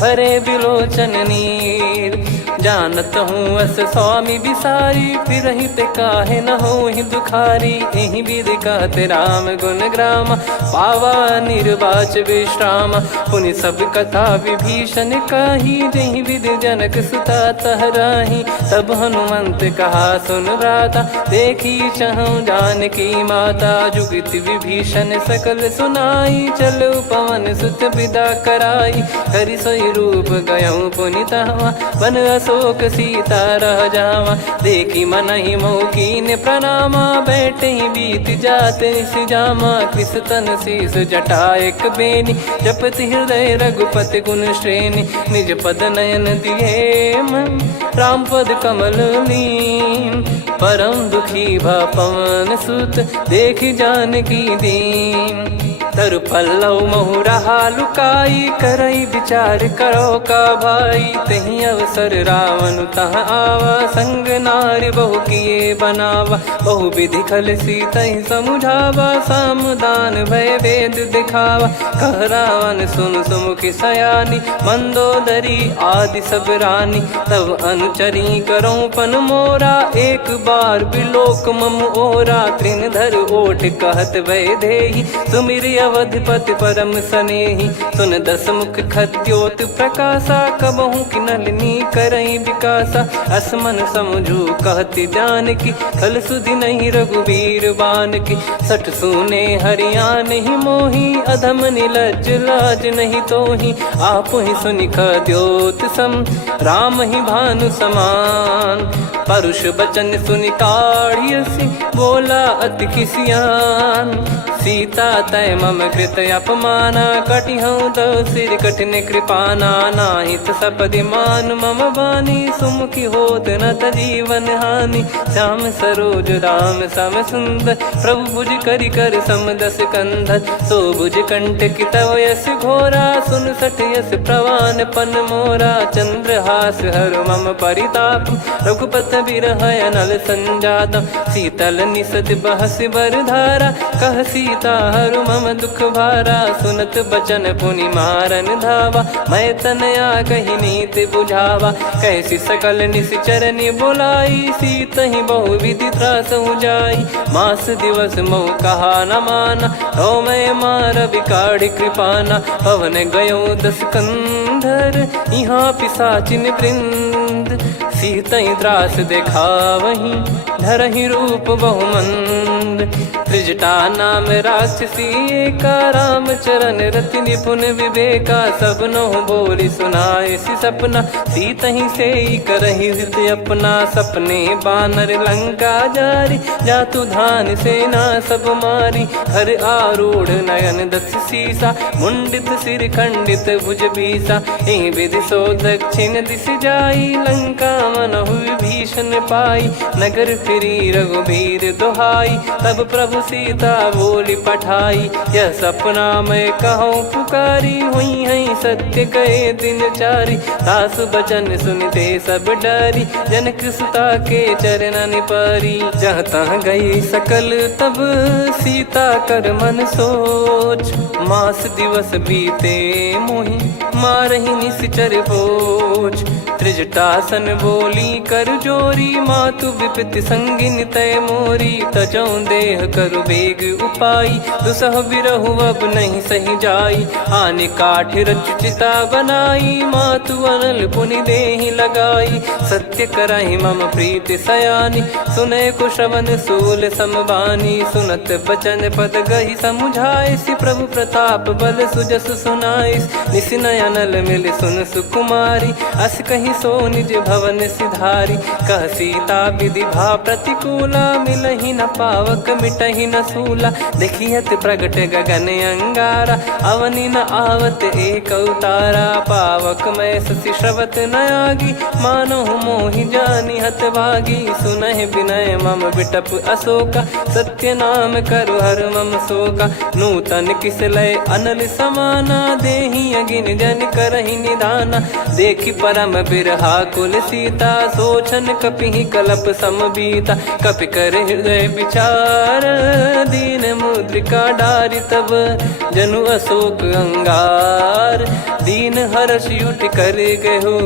भरे बिलोचन नीर। जानत हूँ अस स्वामी बिसारी, फिर ही ते काहे न हो ही दुखारी। एहि विधि कहते राम गुण ग्राम, पावा निर्वाच विश्राम। पुनि सब कथा विभीषण कही, जहि विधि जनक सुता तहराही। तब हनुमंत कहा सुन भ्राता, देखी चहु जानकी माता। जुगति विभीषण सकल सुनाई, चलो पवन सुत विदा कराई। हरि सोई रूप गयऊँ पुनि तहवा, वन अशोक सीता रह जावा। देखी मनहि मोकीन प्रणामा, बैठे ही बीत जात निस जामा। कृष तन शीस जटा एक बेनी, जपति हृदय रघुपति गुण श्रेणी। निज पद नयन दिए मन, राम पद कमल लीन। परम दुखी भा पवन सुत, देखी जानकी दीन। तरु पल्लव महु रहा लुकाई, करई विचार करो का भाई। तही अवसर रावण तह आवा, संग नारी बहु किए बनावा। बहु विधि खल सीतहि समुझावा, सामदान भय वेद दिखावा। कह रावण सुन सुमुखि सयानी, मंदोदरी आदि सब रानी। तब अनुचरी करो पन मोरा, एक बार बिलोक मम ओरा। तृण धर ओट कहत भय देहि, सुमिर अवधिपति परम सनेही। सुन दस मुख खद्योत प्रकाशा, कबहू की नलिनी करई विकासा। असमन समझू कहती जान की, खल सुधि नहीं रघुबीर बान की। सठ सुने हरियाण ही मोही, अधम निलज लाज नहीं तोही। आप ही सुनि खद्योत सम, राम ही भानु समान। परुष बचन सुनि काढ़ियसि, बोला अति किसियान। सीता तय मम कृत अपमाना, कटिहऊँ दो सिर कठिन कृपाना। नाहित सपदि मान मम बानी, सुमुखी होत न जीवन हानि। श्याम सरोज राम सम सुंदर, प्रभु भुज करि कर सम दस कंधर। सो भुज कंटक तव यस घोरा, सुन सठ यस प्रवान पन मोरा। चंद्रहास हर मम परिताप, रघुपत बिरह अनल संजात। शीतल निसत बहस बर धारा, कह सीता हरु मम दुख भारा। सुनत बचन पुनि मारन धावा, मैं तनया कही नीति बुझावा। कैसी सकल निश्चरनि बुलाई, सीत ही बहु विधि त्रासहु जाई। मास दिवस मोह कहा न माना, तो मैं मार बिकाढ़ी कृपाना। पवन गयो दस कंधर, यहाँ पिशाचिन वृंद। सीतहि त्रास देखावहीं, धरहि रूप बहुमंद। त्रिजटा नाम राक्षसी एका, राम चरण रति निपुण विवेका। सबनो बोली सुनाए सि सपना, सीतहि सेई करहि हित अपना। सपने बानर लंका जारी, जातु धान सेना सब मारी। हर आरूढ़ नयन दस सीसा, मुंडित सिर खंडित भुज बीसा। एहि विधि सो दक्षिण दिस जाई, लंका मनहु भीषण पाई। नगर फिरी रघुबीर दुहाई, तब प्रभु सीता बोली पठाई। यह सपना मैं कहूँ पुकारी, हुई है सत्य कहे दिन चारी। सास बचन सुनते सब डरी, जनक सुता के चरण परी। जहाँ तहाँ गई सकल तब, सीता कर मन सोच। मास दिवस बीते मोहि, मारहि निश्चर बोझ। त्रिजटासन बोली कर जोरी, मातु विपति संगिन तय मोरी। तजौ देह करु बेग उपाई, दुसह बिरहु अब नहीं सही जाई। आने काठ रचिता बनाई, मातु अनल पुनि देहि लगाई। सत्य करहि मम प्रीति सयानी, सुनय को श्रवण सूल समबानी। सुनत बचन पद गहि समुझाइसि, प्रभु प्रताप बल सुजस सुनाइस। निसिनय अनल मिल सुन सुकुमारी, अस कहि सो निज भवन सिधारी। कह सीता विधि भा प्रतिकूला, मिलहि न पावक मिटहि न सूला। देखियत प्रगट गगन अंगारा, अवनि न आवत एक उतारा। पावक मैं ससि श्रवत न आगी, मानो मोहि जानि हत भागी। सुनहि विनय मम बिटप अशोका, सत्य नाम करु हर मम शोका। नूतन किस लय अनल समाना, देहि अगिन जन करहि निदाना। देखि परम बिरहा कुल सीता, सोचन कपिहि कलप समबीता। कपि कर हृदय विचार, दीन मुद्रिका डारि तब। जनु अशोक अंगार, दीन हर्ष उठ कर गहु।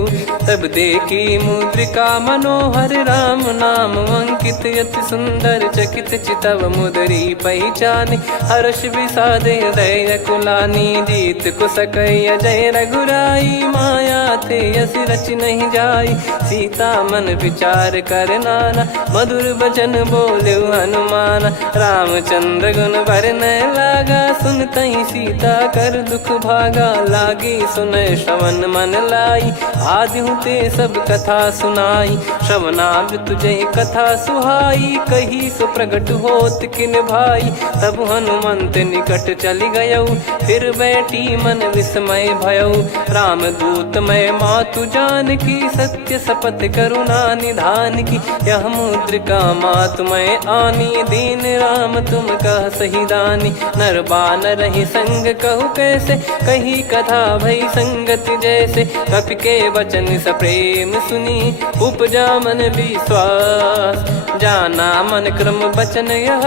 तब देखी मुद्रिका मनोहर, राम नाम अंकित अति सुंदर। चकित चितव मुदरी पहचान, हर्ष विषाद हृदय कुलानी। जीत को सकय जय रघुराई, माया थे यस रच नहीं जाई। सीता मन विचार कर नाना, मधुर वचन बोले हनुमान। रामचंद्र गुण बरनय लागा, सुनतहि सीता कर दुख भागा। लागी सुनय श्रवण मन लाई, आदिहु ते सब कथा सुनाई। श्रवणाब तुझे कथा सुहाई, कही सो प्रगट होत किन भाई। तब हनुमंत निकट चली गयौ, फिर बैठी मन विस्मय भयौ। राम दूत मैं मातु जान की, सत्य शपथ करुणा निधान की। यह मुद्रिका मातु मैं आनी, दीन राम तुम कह सही दानी। नर बानर ही संग कहु कैसे, कही कथा भई भई संगति जैसे, कपि के वचन सप्रेम सुनी उपजा मन विश्वास। जाना मन क्रम बचन यह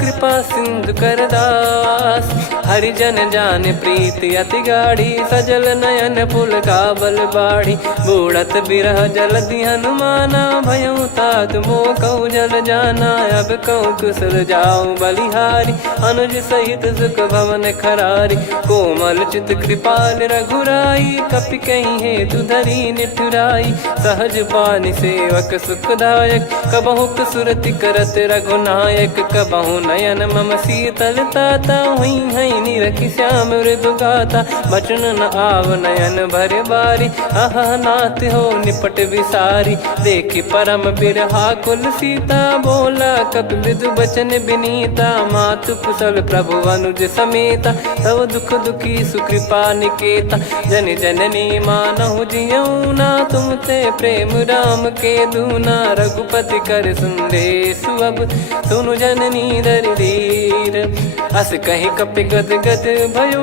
कृपा सिंधु कर दास। हरिजन जान प्रीति अति गाढ़ी, सजल नयन फुल काबल बाढ़ी। बूढ़त बिरह जलधि हनुमाना, भयउ तात मोह कहु जल जाना। अब कहु कुशल जाऊं बलिहारी, अनुज सहित सुख भवन खरारी। कोमल चित कृपाल रघुराई, कपि कहीं हेतु धरी निठुराई। सहज पानि सेवक सुखदायक, कबहु सुरति करत रघुनायक। कबहु नयन मम शीतलता, हुई हई निरखि श्याम मृदु गाता। बचन न आव नयन भर बारी, अह नाथ हो निपट विसारी। देखि परम बिरहा कुल सीता, बोला कपि मृदु बचन बिनीता। मातु कुशल प्रभु अनुज समेता, तव दुख दुखी सुकृपा निकेता। जन जननी मानहु जियऊ ना, तुम ते प्रेम राम के दूना। रघुपति कर संदेशु अब, सुनु जननी दरि धीर। अस कहि कपि गद गद भयो,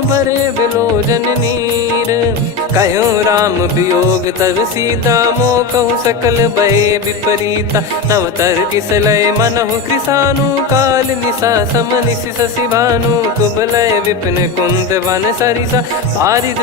भरे बिलोचन नीर। कहूँ राम वियोग तब सीता, मोह कहूँ सकल भय विपरीता। नव तर किसलय मनहु कृसानु, काल निशा सम निशि शशि भानु। कुबलय विपिन कुंद वन सरिसा, पारिद